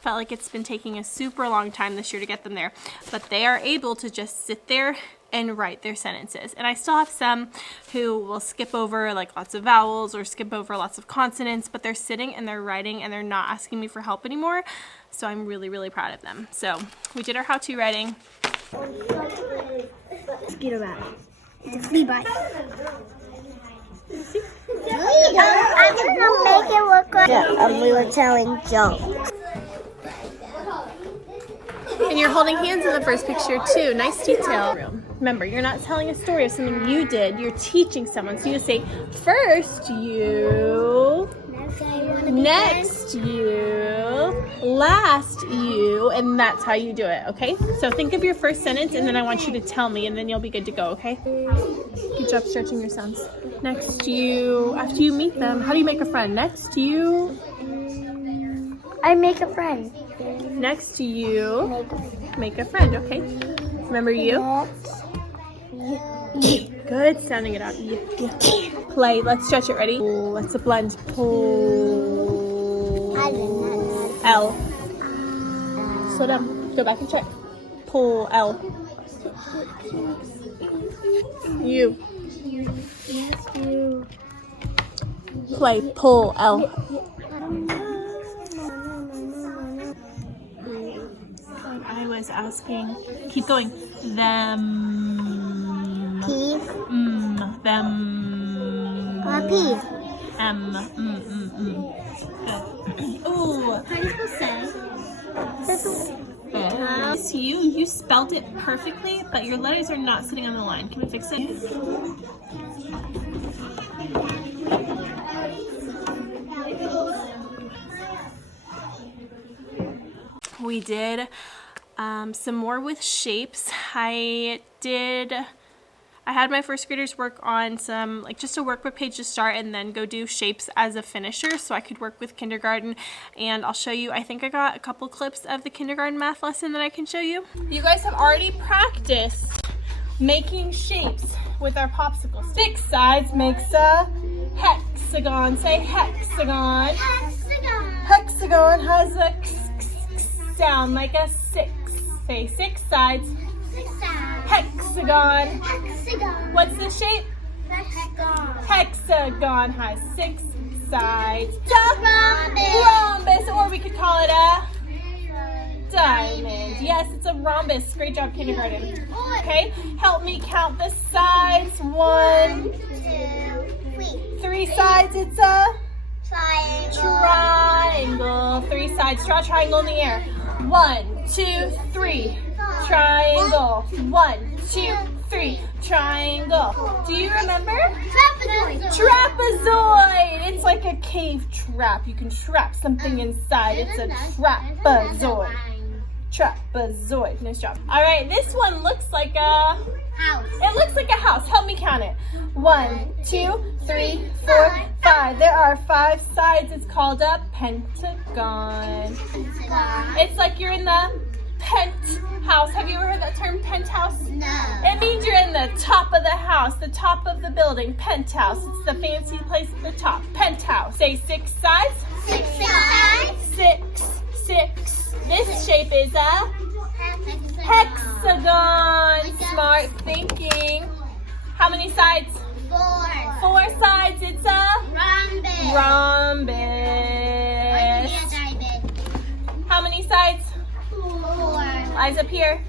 felt like it's been taking a super long time this year to get them there, but they are able to just sit there and write their sentences. And I still have some who will skip over like lots of vowels or skip over lots of consonants, but they're sitting and they're writing and they're not asking me for help anymore. So I'm really proud of them. So we did our how-to writing. Mosquito rat. It's a flea bite. I'm gonna make it look like. Yeah, and we were telling jokes. And you're holding hands in the first picture too. Nice detail. Remember, you're not telling a story of something you did. You're teaching someone. So you say, first you, next you, last you, and that's how you do it, okay? So think of your first sentence, and then I want you to tell me, and then you'll be good to go, okay? Good job stretching your sounds. Next you, after you meet them, how do you make a friend? Next you. I make a friend. Next you, make a friend, okay? Remember you? Good, sounding it out. Play, let's stretch it, ready? Let's a blend. Pull. L. Slow down, go back and check. Pull, L. U. Play, pull, L. I was asking, keep going. Them. P. Them. P. M. Good. Ooh. How do you say? You spelled it perfectly, but your letters are not sitting on the line. Can we fix it? We did some more with shapes. I had my first graders work on some, like just a workbook page to start and then go do shapes as a finisher so I could work with kindergarten. And I'll show you, I think I got a couple clips of the kindergarten math lesson that I can show you. You guys have already practiced making shapes with our popsicle. 6 sides makes a hexagon. Say hexagon. Hexagon. Hexagon has a sound like a 6. Say 6 sides. 6 sides. Hexagon. Hexagon. What's the shape? Hexagon. Hexagon has 6 sides. Rhombus. Rhombus, or we could call it a diamond. Yes, it's a rhombus. Great job, kindergarten. Okay, help me count the sides. 1, 2, 3 sides. It's a triangle. triangle. 3 sides. Draw a triangle in the air. 1, 2, 3. Triangle. 1, 2, 3. Triangle. Do you remember? Trapezoid. Trapezoid. It's like a cave trap. You can trap something inside. It's a trapezoid. Trapezoid. Nice job. All right, this one looks like a House. It looks like a house. Help me count it. 1, 2, 3, 4, 5. There are 5 sides. It's called a pentagon. Hexagon. It's like you're in the penthouse. Have you ever heard that term, penthouse? No. It means you're in the top of the house, the top of the building. Penthouse. It's the fancy place at the top. Penthouse. Say 6 sides. 6 sides. 6. This shape is a hexagon. Smart thinking. How many sides? 4. 4 sides. It's a Rhombus. rhombus. How many sides? 4. Eyes up here.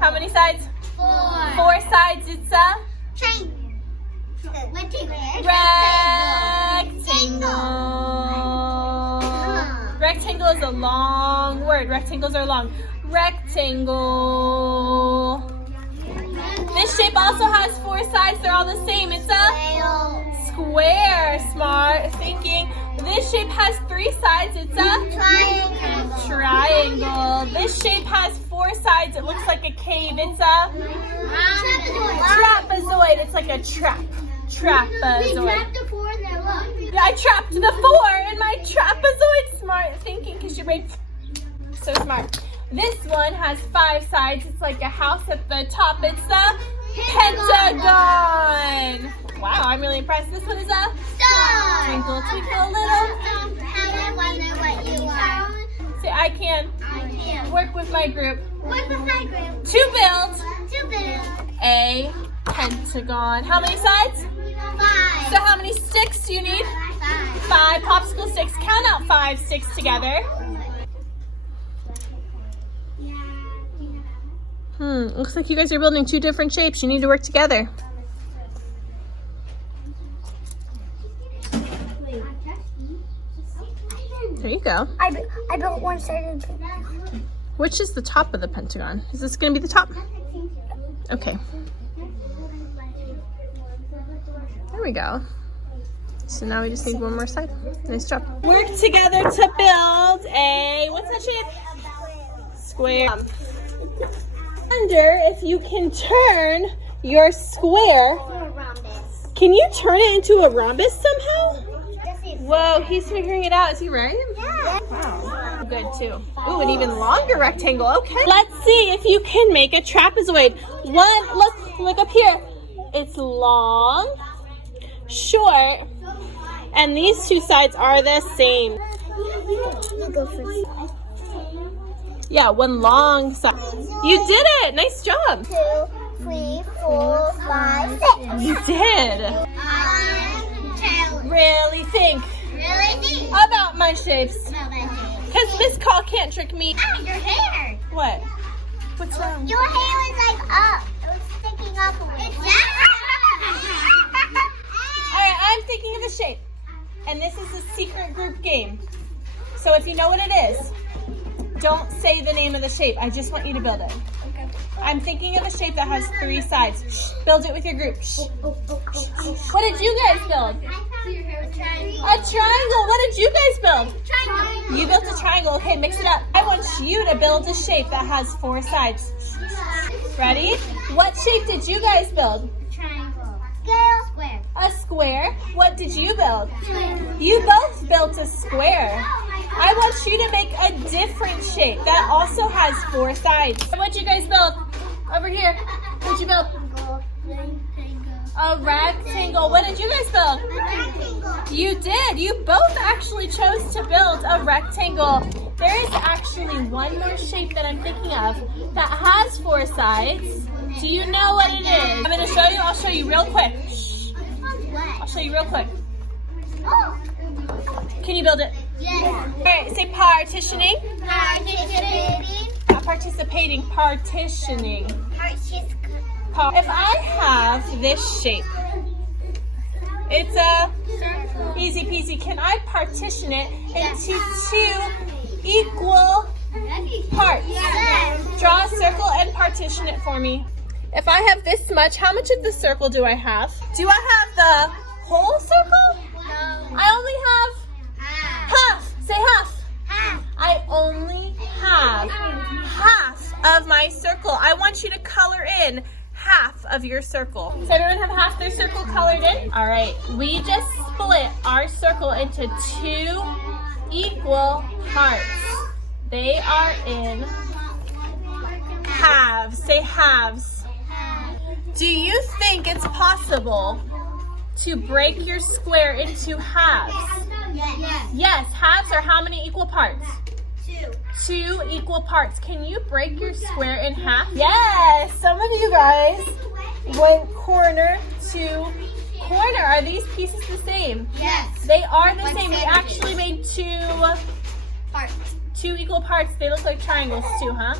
How many sides? 4. 4 sides. It's a rectangle. Rectangle is a long word. Rectangles are long. Rectangle. This shape also has 4 sides. They're all the same. It's a square. Smart thinking. This shape has 3 sides. It's a triangle. This shape has 4 sides. It looks like a cave. It's a trapezoid. It's like a trap. Trapezoid. Yeah, I trapped the 4 in my trapezoid. Smart thinking because your brain so smart. This one has 5 sides. It's like a house at the top. It's the pentagon. Wow, I'm really impressed. This one is a twinkle, twinkle, little. I wonder what you are. See, I can work with my group to build a pentagon. How many sides? 5. So how many sticks do you need? 5 popsicle sticks. Count out 5 sticks together. Looks like you guys are building 2 different shapes. You need to work together. There you go. I built one sided. Which is the top of the pentagon? Is this going to be the top? Okay. There we go. So now we just need one more side. Nice job. Work together to build a, what's that shape? Square. Wonder if you can turn your square. Can you turn it into a rhombus somehow? Whoa, he's figuring it out. Is he right? Yeah. Wow. Good too. Ooh, an even longer rectangle. Okay. Let's see if you can make a trapezoid. Look up here. It's long, short, and these 2 sides are the same. You go first. Yeah, one long side. You did it. Nice job. 2, 3, 4, 5, 6. You did. Really think about my shapes. Because Miss Call can't trick me. Ah, your hair. What? What's wrong? Your hair was like up. It was sticking up a little. Alright, I'm thinking of a shape. And this is a secret group game. So if you know what it is, Don't say the name of the shape. I just want you to build it. Okay. I'm thinking of a shape that has 3 sides. Shh. Build it with your group. Shh. What did you guys build? A triangle. A triangle. What did you guys build? Triangle. You built a triangle. Okay, mix it up. I want you to build a shape that has 4 sides. Ready? What shape did you guys build? Triangle. Scale. Square. A square. What did you build? Square. You both built a square. I want you to make a different shape that also has 4 sides. What'd you guys build? Over here. What'd you build? A rectangle. What did you guys build? You did. You both actually chose to build a rectangle. There is actually one more shape that I'm thinking of that has 4 sides. Do you know what it is? I'm going to show you. I'll show you real quick. Shh. I'll show you real quick. Can you build it? Yes. All right, say partitioning. Participating. Not participating, partitioning. Participating. If I have this shape, it's a easy peasy. Can I partition it into 2 equal parts? Yes. Draw a circle and partition it for me. If I have this much, how much of the circle do I have? Do I have the whole circle? No. I only have half. Say half. Half. I only have half of my circle. I want you to color in half of your circle. Does everyone have half their circle colored in? All right, we just split our circle into 2 equal parts. They are in halves. Say halves. Do you think it's possible to break your square into halves? Yes. Yes, halves are how many equal parts? 2. 2 equal parts. Can you break your square in half? Yes, some of you guys went corner to corner. Are these pieces the same? Yes. They are the same. We actually made 2 Parts. equal parts. They look like triangles too, huh?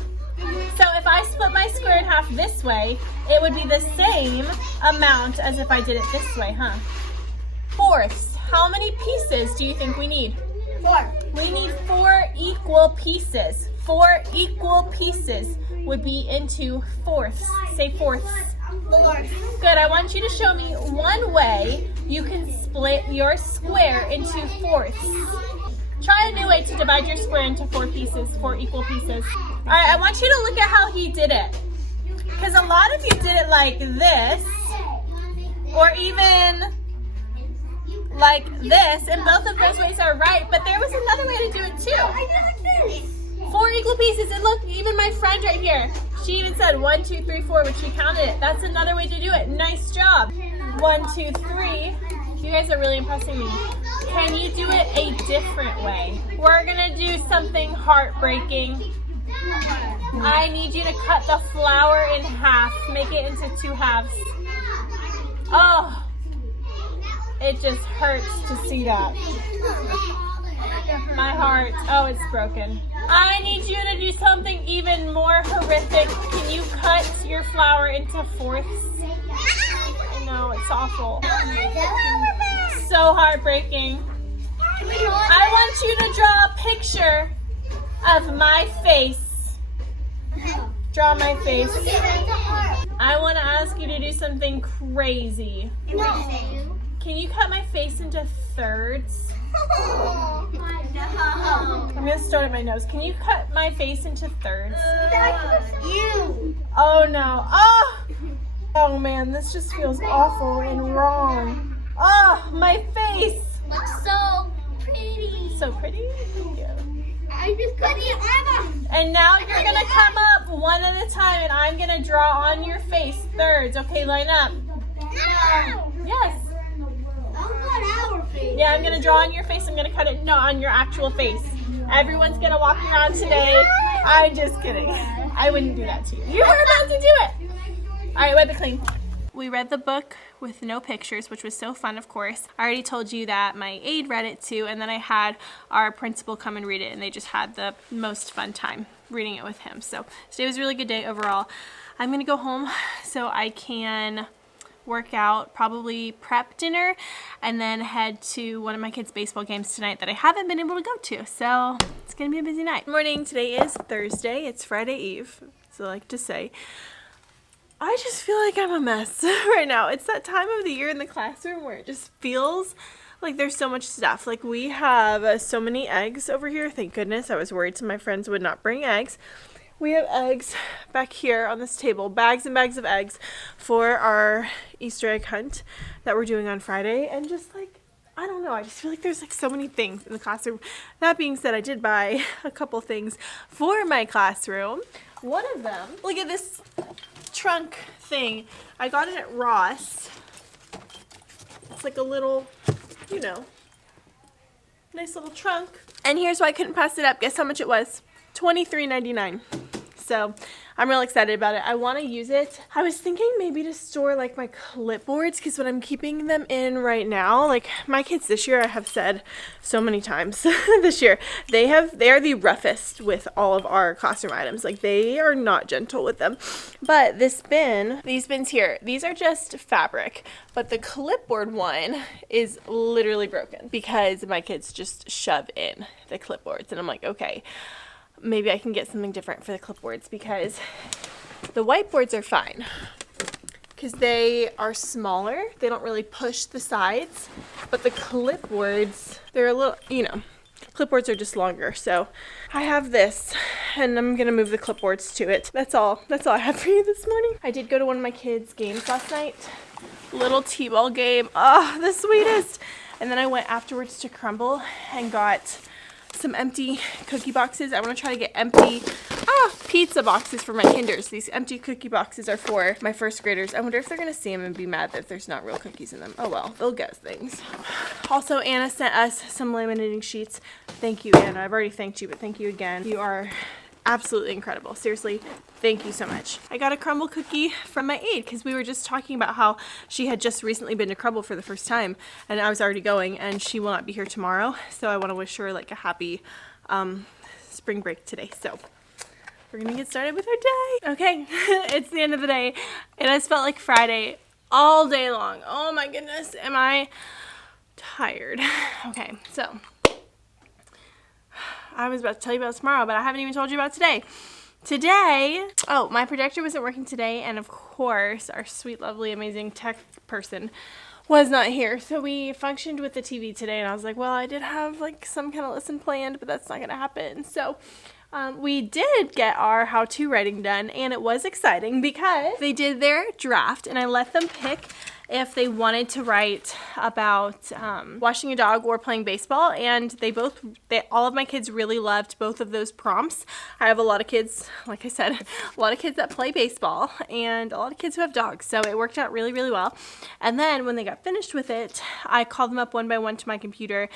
So if I split my square in half this way, it would be the same amount as if I did it this way, huh? Fourths. How many pieces do you think we need? 4. We need 4 equal pieces. 4 equal pieces would be into fourths. Say fourths. 4. Good. I want you to show me one way you can split your square into fourths. Try a new way to divide your square into 4 pieces, 4 equal pieces. All right, I want you to look at how he did it. Because a lot of you did it like this, or even like this, and both of those ways are right, but there was another way to do it too. I did like this. 4 equal pieces, and look, even my friend right here, she even said 1, 2, 3, 4, but she counted it. That's another way to do it. Nice job. 1, 2, 3. You guys are really impressing me. Can you do it a different way? We're gonna do something heartbreaking. I need you to cut the flower in half. Make it into 2 halves. Oh, it just hurts to see that. My heart. Oh, it's broken. I need you to do something even more horrific. Can you cut your flower into fourths? I know, it's awful. So heartbreaking. I want you to draw a picture of my face. Draw my face. I want to ask you to do something crazy. Can you cut my face into thirds? I'm going to start at my nose. Can you cut my face into thirds? Oh no. Oh man, this just feels awful and wrong. Oh, my face. Looks so pretty. So pretty. Thank you. I just couldn't ever. And now you're going to come up one at a time, and I'm going to draw on your face thirds. Okay, line up. No. Yes. Our face. Yeah, I'm going to draw on your face. I'm going to cut it on your actual face. Everyone's going to walk around today. I'm just kidding. I wouldn't do that to you. You were about to do it. All right, wipe it clean. We read the book with no pictures, which was so fun, of course. I already told you that my aide read it too, and then I had our principal come and read it, and they just had the most fun time reading it with him. So today was a really good day overall. I'm going to go home so I can work out, probably prep dinner, and then head to one of my kids' baseball games tonight that I haven't been able to go to. So it's gonna be a busy night. Good morning. Today is Thursday. It's Friday Eve, so I like to say. I just feel like I'm a mess right now. It's that time of the year in the classroom where it just feels like there's so much stuff. Like we have so many eggs over here. Thank goodness. I was worried some of my friends would not bring eggs. We have eggs back here on this table, bags and bags of eggs for our Easter egg hunt that we're doing on Friday. And just like, I don't know, I just feel like there's like so many things in the classroom. That being said, I did buy a couple things for my classroom. One of them, look at this trunk thing. I got it at Ross. It's like a little, you know, nice little trunk. And here's why I couldn't pass it up. Guess how much it was? $23.99. So I'm real excited about it. I want to use it. I was thinking maybe to store like my clipboards, because when I'm keeping them in right now, like my kids this year, I have said so many times this year, they are the roughest with all of our classroom items. Like they are not gentle with them. But this bin, these bins here, these are just fabric, but the clipboard one is literally broken because my kids just shove in the clipboards. And I'm like, okay, maybe I can get something different for the clipboards, because the whiteboards are fine because they are smaller. They don't really push the sides, but the clipboards, they're a little, you know, clipboards are just longer. So I have this and I'm going to move the clipboards to it. That's all I have for you this morning. I did go to one of my kids' games last night. Little t-ball game. Oh, the sweetest. And then I went afterwards to Crumble and got some empty cookie boxes. I want to try to get empty pizza boxes for my Kinders. These empty cookie boxes are for my first graders. I wonder if they're going to see them and be mad that there's not real cookies in them. Oh well, they'll guess things. Also, Anna sent us some laminating sheets. Thank you, Anna. I've already thanked you, but thank you again. You are absolutely incredible. Seriously, thank you so much. I got a Crumble cookie from my aide because we were just talking about how she had just recently been to Crumble for the first time, and I was already going, and she will not be here tomorrow. So I want to wish her like a happy spring break today. So we're gonna get started with our day. Okay, it's the end of the day. It has felt like Friday all day long. Oh my goodness, am I tired? Okay, so I was about to tell you about tomorrow, but I haven't even told you about today. Today, oh, my projector wasn't working today, and of course, our sweet, lovely, amazing tech person was not here. So we functioned with the TV today, and I was like, well, I did have like some kind of lesson planned, but that's not gonna happen. So we did get our how-to writing done, and it was exciting because they did their draft, and I let them pick if they wanted to write about washing a dog or playing baseball, and all of my kids really loved both of those prompts. I have a lot of kids, like I said, a lot of kids that play baseball and a lot of kids who have dogs, so it worked out really, really well. And then when they got finished with it, I called them up one by one to my computer.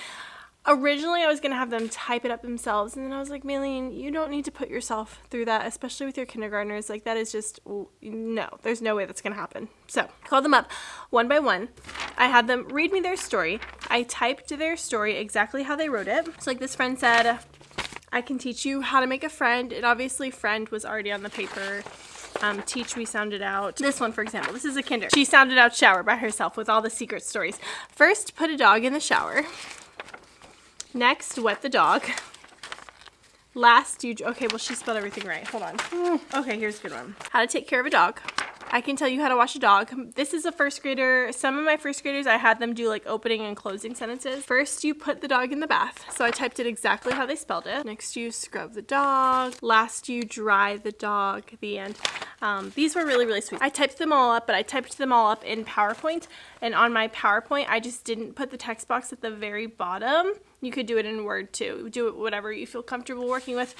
Originally, I was going to have them type it up themselves, and then I was like, Maylene, you don't need to put yourself through that, especially with your kindergartners. Like, that is just, no, there's no way that's going to happen. So I called them up one by one. I had them read me their story. I typed their story exactly how they wrote it. So like this friend said, I can teach you how to make a friend, and obviously friend was already on the paper. Teach, we sounded out. This one, for example, this is a kinder. She sounded out shower by herself with all the secret stories. First, put a dog in the shower. Next, wet the dog. Last, okay, well, she spelled everything right. Hold on. Okay, here's a good one. How to take care of a dog. I can tell you how to wash a dog. This is a first grader. Some of my first graders, I had them do like opening and closing sentences. First, you put the dog in the bath. So I typed it exactly how they spelled it. Next, you scrub the dog. Last, you dry the dog. The end. These were really, really sweet. I typed them all up, but I typed them all up in PowerPoint. And on my PowerPoint, I just didn't put the text box at the very bottom. You could do it in Word too. Do it whatever you feel comfortable working with,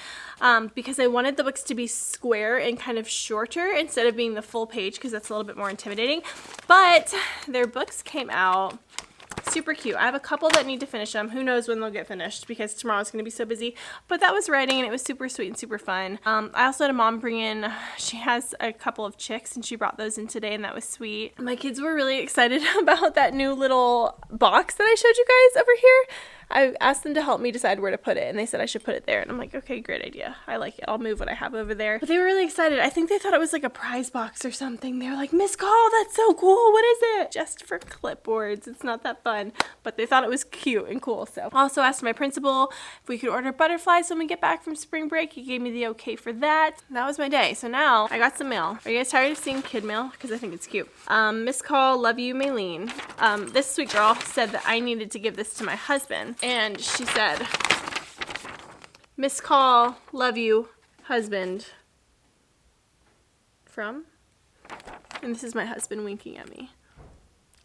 because I wanted the books to be square and kind of shorter instead of being the full page, because that's a little bit more intimidating. But their books came out super cute. I have a couple that need to finish them. Who knows when they'll get finished, because tomorrow's going to be so busy. But that was writing, and it was super sweet and super fun. I also had a mom bring in, she has a couple of chicks, and she brought those in today, and that was sweet. My kids were really excited about that new little box that I showed you guys over here. I asked them to help me decide where to put it, and they said I should put it there, and I'm like, okay, great idea. I like it. I'll move what I have over there. But they were really excited. I think they thought it was like a prize box or something. They were like, Miss Call, that's so cool. What is it? Just for clipboards. It's not that fun, but they thought it was cute and cool. So I also asked my principal if we could order butterflies when we get back from spring break. He gave me the okay for that. That was my day. So now I got some mail. Are you guys tired of seeing kid mail? Because I think it's cute. Miss Call, love you, Maylene. This sweet girl said that I needed to give this to my husband, and she said, Miss Call, love you, husband. From? And this is my husband winking at me.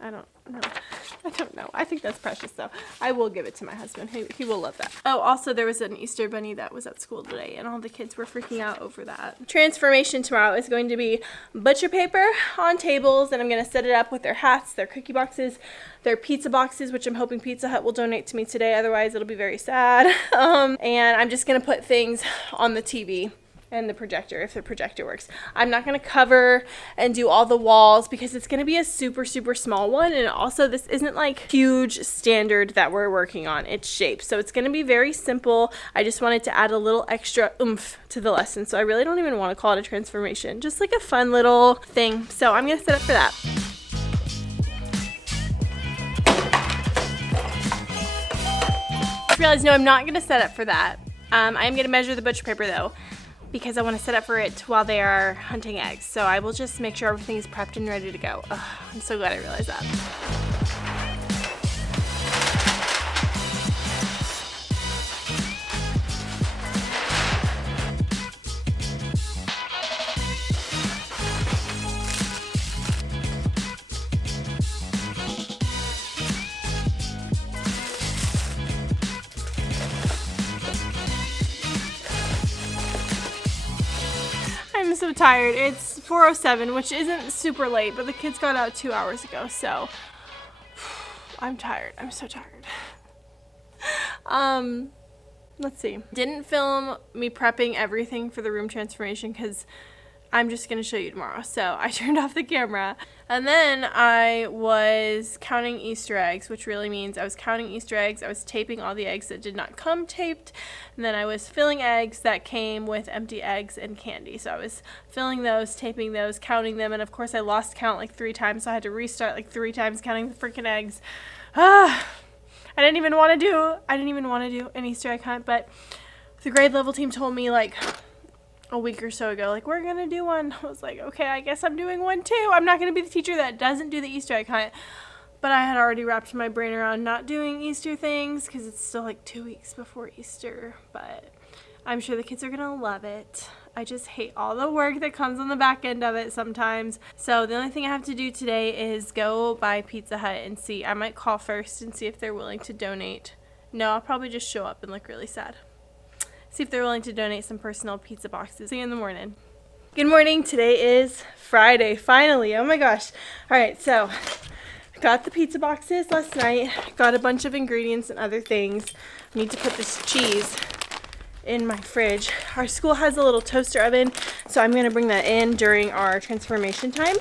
I don't know. I think that's precious, though. I will give it to my husband. He will love that. Oh, also, there was an Easter bunny that was at school today, and all the kids were freaking out over that. Transformation tomorrow is going to be butcher paper on tables, and I'm going to set it up with their hats, their cookie boxes, their pizza boxes, which I'm hoping Pizza Hut will donate to me today. Otherwise, it'll be very sad. And I'm just going to put things on the TV and the projector, if the projector works. I'm not going to cover and do all the walls because it's going to be a super, super small one. And also, this isn't like huge standard that we're working on. It's shaped. So it's going to be very simple. I just wanted to add a little extra oomph to the lesson. So I really don't even want to call it a transformation. Just like a fun little thing. So I'm going to set up for that. I realized, no, I'm not going to set up for that. I'm going to measure the butcher paper though, because I want to set up for it while they are hunting eggs. So I will just make sure everything is prepped and ready to go. Ugh, I'm so glad I realized that. I'm so tired. It's 4:07, which isn't super late, but the kids got out 2 hours ago, so I'm tired. I'm so tired. Let's see. Didn't film me prepping everything for the room transformation because I'm just going to show you tomorrow. So I turned off the camera, and then I was counting Easter eggs, which really means I was counting Easter eggs. I was taping all the eggs that did not come taped, and then I was filling eggs that came with empty eggs and candy. So I was filling those, taping those, counting them, and of course I lost count like 3 times, so I had to restart like 3 times counting the freaking eggs. I didn't even want to do an Easter egg hunt, but the grade level team told me like a week or so ago, like, we're gonna do one. I was like, okay, I guess I'm doing one too. I'm not gonna be the teacher that doesn't do the Easter egg hunt, but I had already wrapped my brain around not doing Easter things because it's still like 2 weeks before Easter, but I'm sure the kids are gonna love it. I just hate all the work that comes on the back end of it sometimes. So the only thing I have to do today is go by Pizza Hut and see. I might call first and see if they're willing to donate. No, I'll probably just show up and look really sad. See if they're willing to donate some personal pizza boxes. See you in the morning. Good morning. Today is Friday, finally. Oh my gosh. All right, so I got the pizza boxes last night. Got a bunch of ingredients and other things. I need to put this cheese in my fridge. Our school has a little toaster oven, so I'm going to bring that in during our transformation time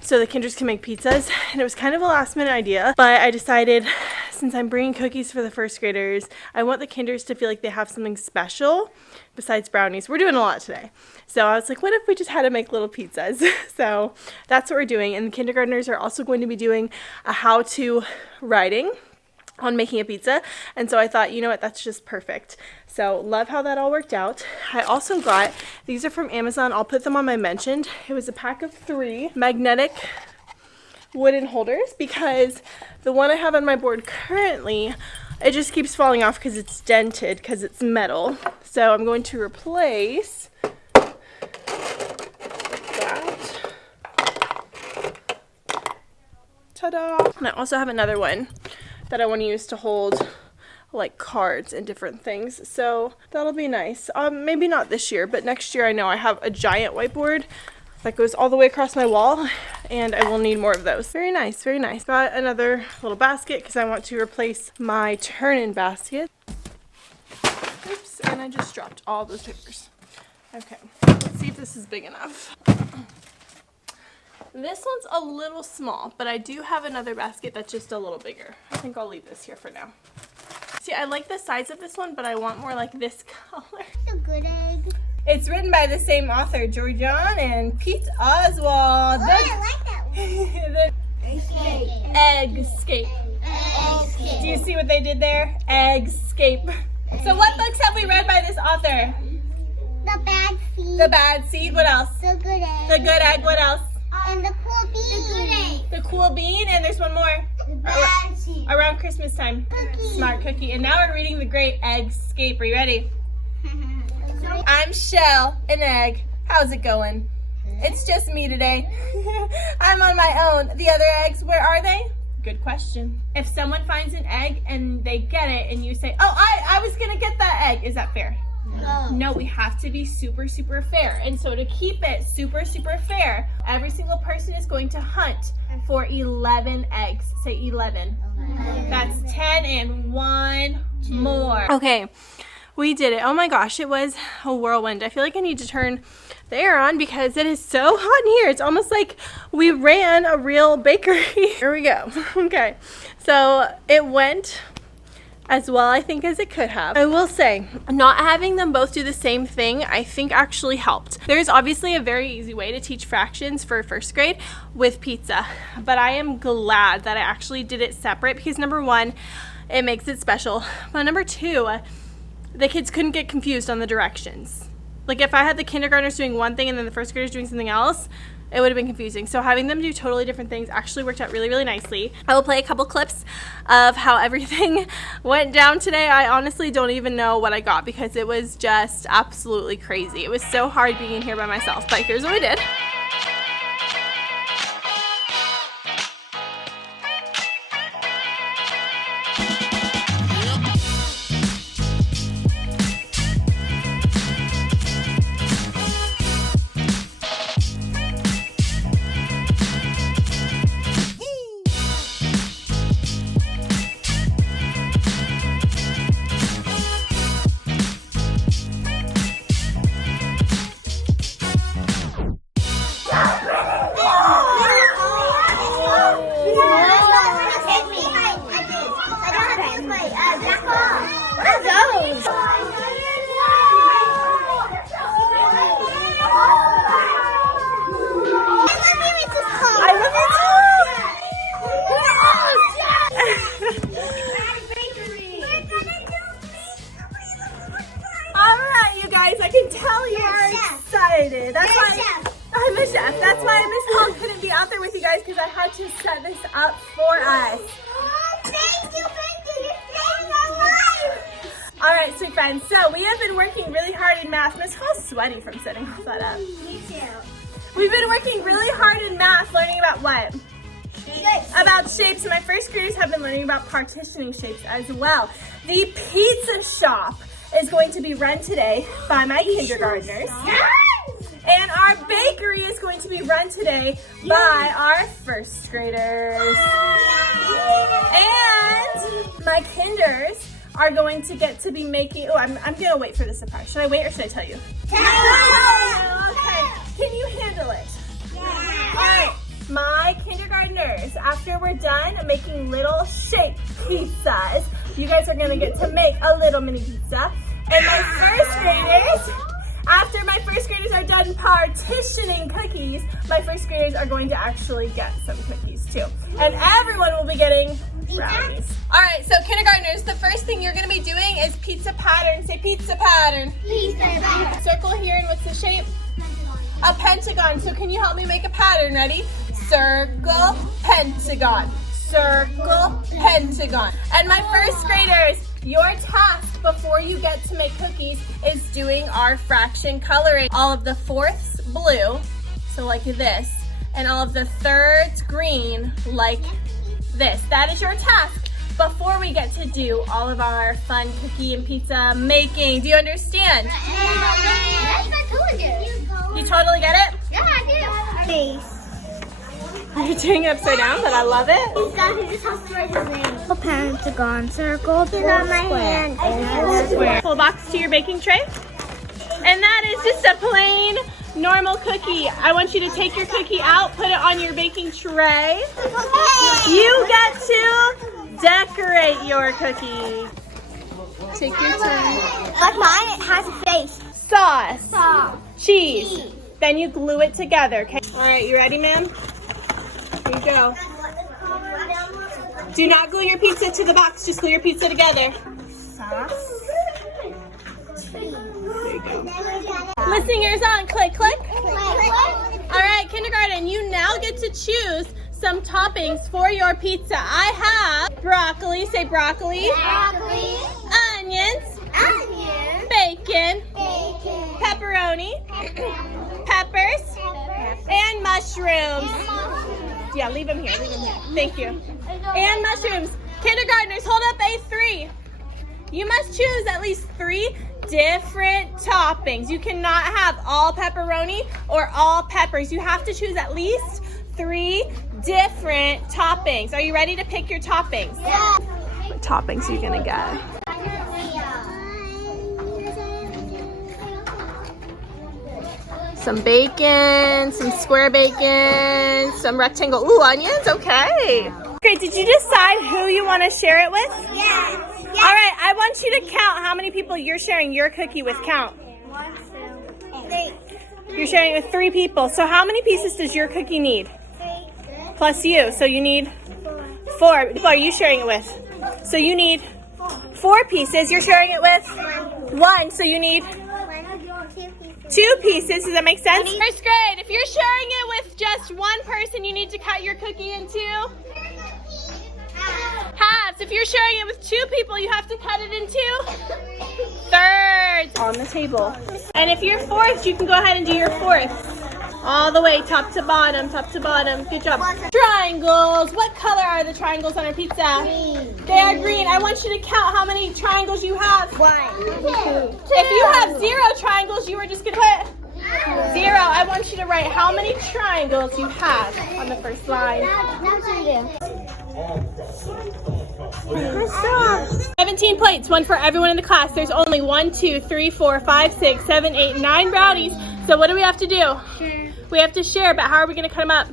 so the kinders can make pizzas. And it was kind of a last minute idea, but I decided since I'm bringing cookies for the first graders, I want the kinders to feel like they have something special besides brownies. We're doing a lot today. So I was like, what if we just had to make little pizzas? So that's what we're doing. And the kindergartners are also going to be doing a how-to writing on making a pizza. And so I thought, you know what, that's just perfect. So love how that all worked out. I also got, these are from Amazon. I'll put them on my mentioned. It was a pack of 3 magnetic wooden holders because the one I have on my board currently, it just keeps falling off because it's dented, because it's metal. So I'm going to replace that. Ta-da! And I also have another one that I want to use to hold like cards and different things, so that'll be nice. Maybe not this year, but next year I know I have a giant whiteboard that goes all the way across my wall, and I will need more of those. Very nice, very nice. Got another little basket because I want to replace my turn-in basket. Oops, and I just dropped all those papers. Okay, let's see if this is big enough. This one's a little small, but I do have another basket that's just a little bigger. I think I'll leave this here for now. See, I like the size of this one, but I want more like this color. It's a good egg. It's written by the same author, Jory John and Pete Oswald. Oh, I like that one. The Eggscape. Do you see what they did there? Eggscape. So what books have we read by this author? The bad seed. The Bad Seed. What else? The good egg. The Good Egg. What else? And the cool bean. The good egg. The Cool Bean. And there's one more. The bad seed. Around Christmas time. Cookie. Smart Cookie. And now we're reading The Great Eggscape. Are you ready? I'm Shell, an egg. How's it going? It's just me today. I'm on my own. The other eggs, where are they? Good question. If someone finds an egg and they get it and you say, oh, I was going to get that egg, is that fair? No, we have to be super, super fair. And so to keep it super, super fair, every single person is going to hunt for 11 eggs. Say 11. That's 10 and one more. Okay, we did it. Oh my gosh, it was a whirlwind. I feel like I need to turn the air on because it is so hot in here. It's almost like we ran a real bakery. Here we go. Okay, so it went as well, I think, as it could have. I will say, not having them both do the same thing, I think actually helped. There's obviously a very easy way to teach fractions for first grade with pizza, but I am glad that I actually did it separate because number one, it makes it special, but number two, the kids couldn't get confused on the directions. Like if I had the kindergartners doing one thing and then the first graders doing something else, it would have been confusing. So having them do totally different things actually worked out really, really nicely. I will play a couple clips of how everything went down today. I honestly don't even know what I got because it was just absolutely crazy. It was so hard being in here by myself, but here's what we did. I can tell you are excited. That's why I'm a chef. That's why Miss Hall couldn't be out there with you guys because I had to set this up for us. Oh, thank you, you're saving our life. All right, sweet friends. So we have been working really hard in math. Miss Hall's sweaty from setting all that up. Me too. We've been working really hard in math, learning about what? Shapes. About shapes. And my first graders have been learning about partitioning shapes as well. The pizza shop is going to be run today by my kindergartners. And our bakery is going to be run today by our first graders. And my kinders are going to get to be making, I'm gonna wait for the surprise. Should I wait or should I tell you? Okay, can you handle it? All right, my kindergartners, after we're done making little shape pizzas, you guys are gonna get to make a little mini pizza. And my first graders, after my first graders are done partitioning cookies, my first graders are going to actually get some cookies too. And everyone will be getting brownies. All right, so kindergartners, the first thing you're gonna be doing is pizza pattern. Say pizza pattern. Pizza pattern. Circle here, and what's the shape? A pentagon. So can you help me make a pattern? Ready? Circle, pentagon. Circle, pentagon. And my first graders, your task before you get to make cookies is doing our fraction coloring. All of the fourths blue, so like this, and all of the thirds green, like this. That is your task before we get to do all of our fun cookie and pizza making. Do you understand? You totally get it? Yeah, I do. Face. You're doing it upside down, but I love it. He just has to write his name. A pentagon, circle, square, and Square. Pull a box to your baking tray. And that is just a plain, normal cookie. I want you to take your cookie out, put it on your baking tray. You get to decorate your cookie. Take your time. Like mine, it has a face. Sauce. Sauce. Cheese. Then you glue it together, okay? All right, you ready, ma'am? Here you go. Do not glue your pizza to the box. Just glue your pizza together. Sauce. There you go. Listening ears on. Click, click. All right, kindergarten, you now get to choose some toppings for your pizza. I have broccoli. Say broccoli. Broccoli. Onions. Onion. Bacon. Bacon. Pepperoni. Peppers. And mushrooms. Yeah, leave them here. Leave them here. Thank you. And mushrooms. Kindergartners, hold up A3. You must choose at least 3 different toppings. You cannot have all pepperoni or all peppers. You have to choose at least 3 different toppings. Are you ready to pick your toppings? Yeah. What toppings are you gonna get? Some bacon, some square bacon, some rectangle. Ooh, onions, okay. Great, did you decide who you want to share it with? Yes. All right, I want you to count how many people you're sharing your cookie with. Count. 1, 2, 3. You're sharing it with 3 people. So how many pieces does your cookie need? 3. Plus you, so you need 4. Who are you sharing it with? So you need 4 pieces. You're sharing it with 1, so you need 2 pieces. Does that make sense? First grade, if you're sharing it with just 1 person, you need to cut your cookie into halves. If you're sharing it with 2 people, you have to cut it into thirds on the table. And if you're fourth, you can go ahead and do your fourth. All the way, top to bottom, top to bottom. Good job. Triangles. What color are the triangles on our pizza? Green. They are green. I want you to count how many triangles you have. 1, 2. If you have 0 triangles, you are just going to put 0. I want you to write how many triangles you have on the first line. Now 17 plates, 1 for everyone in the class. There's only 1, 2, 3, 4, 5, 6, 7, 8, 9 brownies. So what do we have to do? Sure. We have to share, but how are we going to cut them up?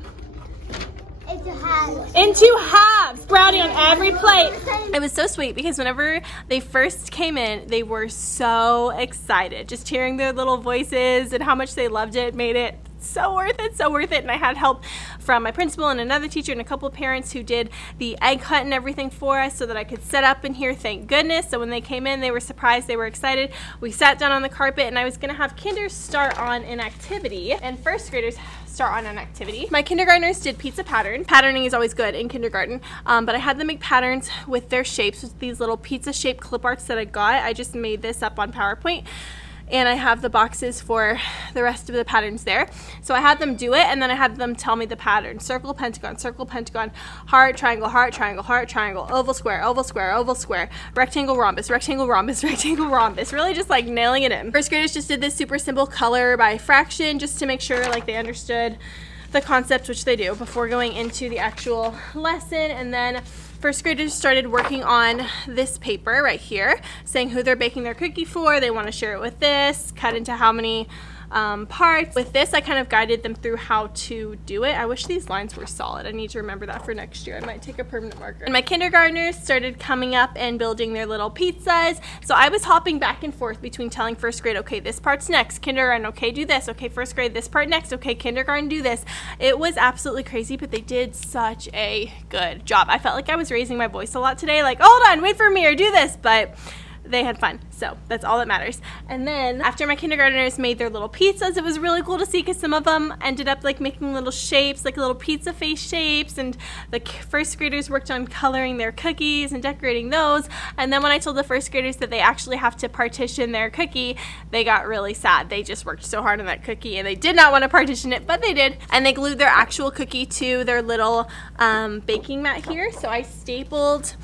Into halves. Into halves. Brownie on every plate. It was so sweet because whenever they first came in, they were so excited. Just hearing their little voices and how much they loved it made it so worth it, so worth it. And I had help from my principal and another teacher and a couple of parents who did the egg hunt and everything for us so that I could set up in here, thank goodness. So when they came in, they were surprised, they were excited. We sat down on the carpet and I was gonna have kinders start on an activity and first graders start on an activity. My kindergartners did pizza pattern. Patterning is always good in kindergarten, but I had them make patterns with their shapes, with these little pizza shaped clip arts that I got. I just made this up on PowerPoint. And I have the boxes for the rest of the patterns there. So I had them do it, and then I had them tell me the pattern. Circle, pentagon, heart, triangle, heart, triangle, oval, square, oval, square, rectangle, rhombus, rectangle, rhombus, rectangle, rhombus. Really just like nailing it in. First graders just did this super simple color by fraction just to make sure like they understood the concept, which they do, before going into the actual lesson. And then first graders started working on this paper right here, saying who they're baking their cookie for. They want to share it with this, cut into how many parts. With this, I kind of guided them through how to do it. I wish these lines were solid. I need to remember that for next year. I might take a permanent marker. And my kindergartners started coming up and building their little pizzas. So I was hopping back and forth between telling first grade, okay, this part's next. Kindergarten, okay, do this. Okay, first grade, this part next. Okay, kindergarten, do this. It was absolutely crazy, but they did such a good job. I felt like I was raising my voice a lot today, like, hold on, wait for me or do this, but they had fun, so that's all that matters. And then after my kindergartners made their little pizzas, it was really cool to see because some of them ended up like making little shapes, like little pizza face shapes, and the first graders worked on coloring their cookies and decorating those. And then when I told the first graders that they actually have to partition their cookie, they got really sad. They just worked so hard on that cookie and they did not want to partition it, but they did. And they glued their actual cookie to their little baking mat here. So I stapled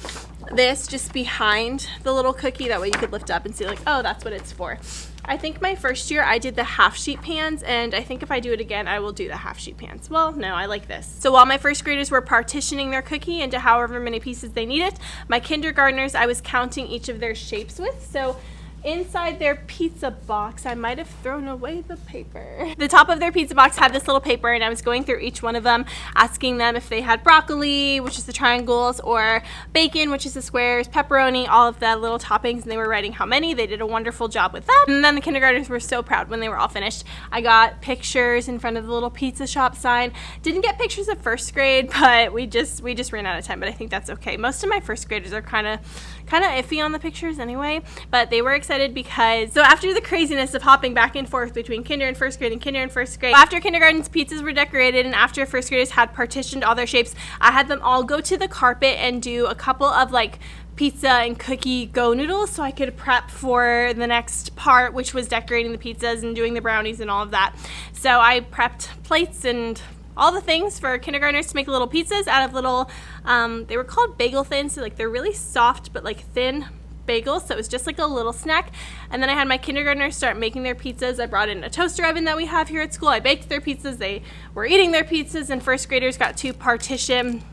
this just behind the little cookie, that way you could lift up and see like, oh, that's what it's for. I think my first year I did the half sheet pans, and I think if I do it again I will do the half sheet pans. Well, no, I like this. So while my first graders were partitioning their cookie into however many pieces they needed, my kindergartners I was counting each of their shapes with. So inside their pizza box, I might have thrown away the paper. The top of their pizza box had this little paper, and I was going through each one of them, asking them if they had broccoli, which is the triangles, or bacon, which is the squares, pepperoni, all of the little toppings, and they were writing how many. They did a wonderful job with that. And then the kindergartners were so proud when they were all finished. I got pictures in front of the little pizza shop sign. Didn't get pictures of first grade, but we just ran out of time, but I think that's okay. Most of my first graders are kind of iffy on the pictures anyway, but they were excited because, so after the craziness of hopping back and forth between kinder and first grade and kinder and first grade, after kindergarten's pizzas were decorated and after first graders had partitioned all their shapes, I had them all go to the carpet and do a couple of like pizza and cookie go noodles so I could prep for the next part, which was decorating the pizzas and doing the brownies and all of that. So I prepped plates and all the things for kindergartners to make little pizzas out of little, they were called bagel thins, so like they're really soft but like thin bagels, so it was just like a little snack. And then I had my kindergartners start making their pizzas. I brought in a toaster oven that we have here at school. I baked their pizzas, they were eating their pizzas, and first graders got to partition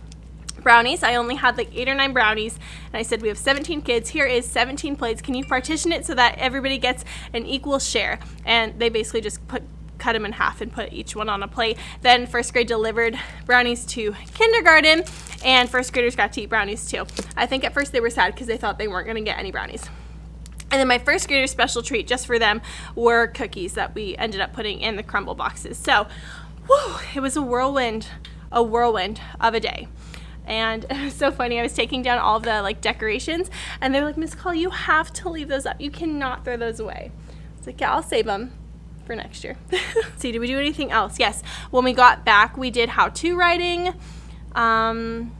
brownies. I only had like 8 or 9 brownies, and I said, we have 17 kids, here is 17 plates, can you partition it so that everybody gets an equal share? And they basically just cut them in half and put each one on a plate. Then first grade delivered brownies to kindergarten, and first graders got to eat brownies too. I think at first they were sad because they thought they weren't going to get any brownies. And then my first grader's special treat just for them were cookies that we ended up putting in the crumble boxes. So, whew, it was a whirlwind of a day. And it was so funny. I was taking down all of the like decorations, and they were like, Miss Call, you have to leave those up. You cannot throw those away. It's like, yeah, I'll save them for next year. See, did we do anything else? Yes. When we got back, we did how-to writing, and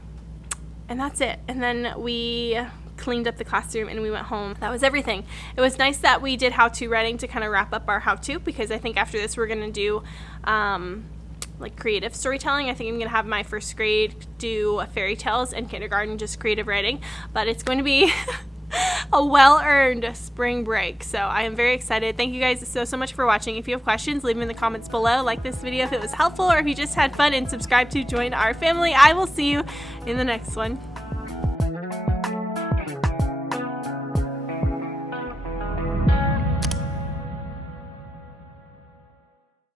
that's it. And then we cleaned up the classroom and we went home. That was everything. It was nice that we did how-to writing to kind of wrap up our how-to, because I think after this we're going to do like creative storytelling. I think I'm going to have my first grade do fairy tales and kindergarten just creative writing, but it's going to be a well-earned spring break. So I am very excited. Thank you guys so much for watching. If you have questions, leave them in the comments below. Like this video if it was helpful, or if you just had fun, and subscribe to join our family. I will see you in the next one.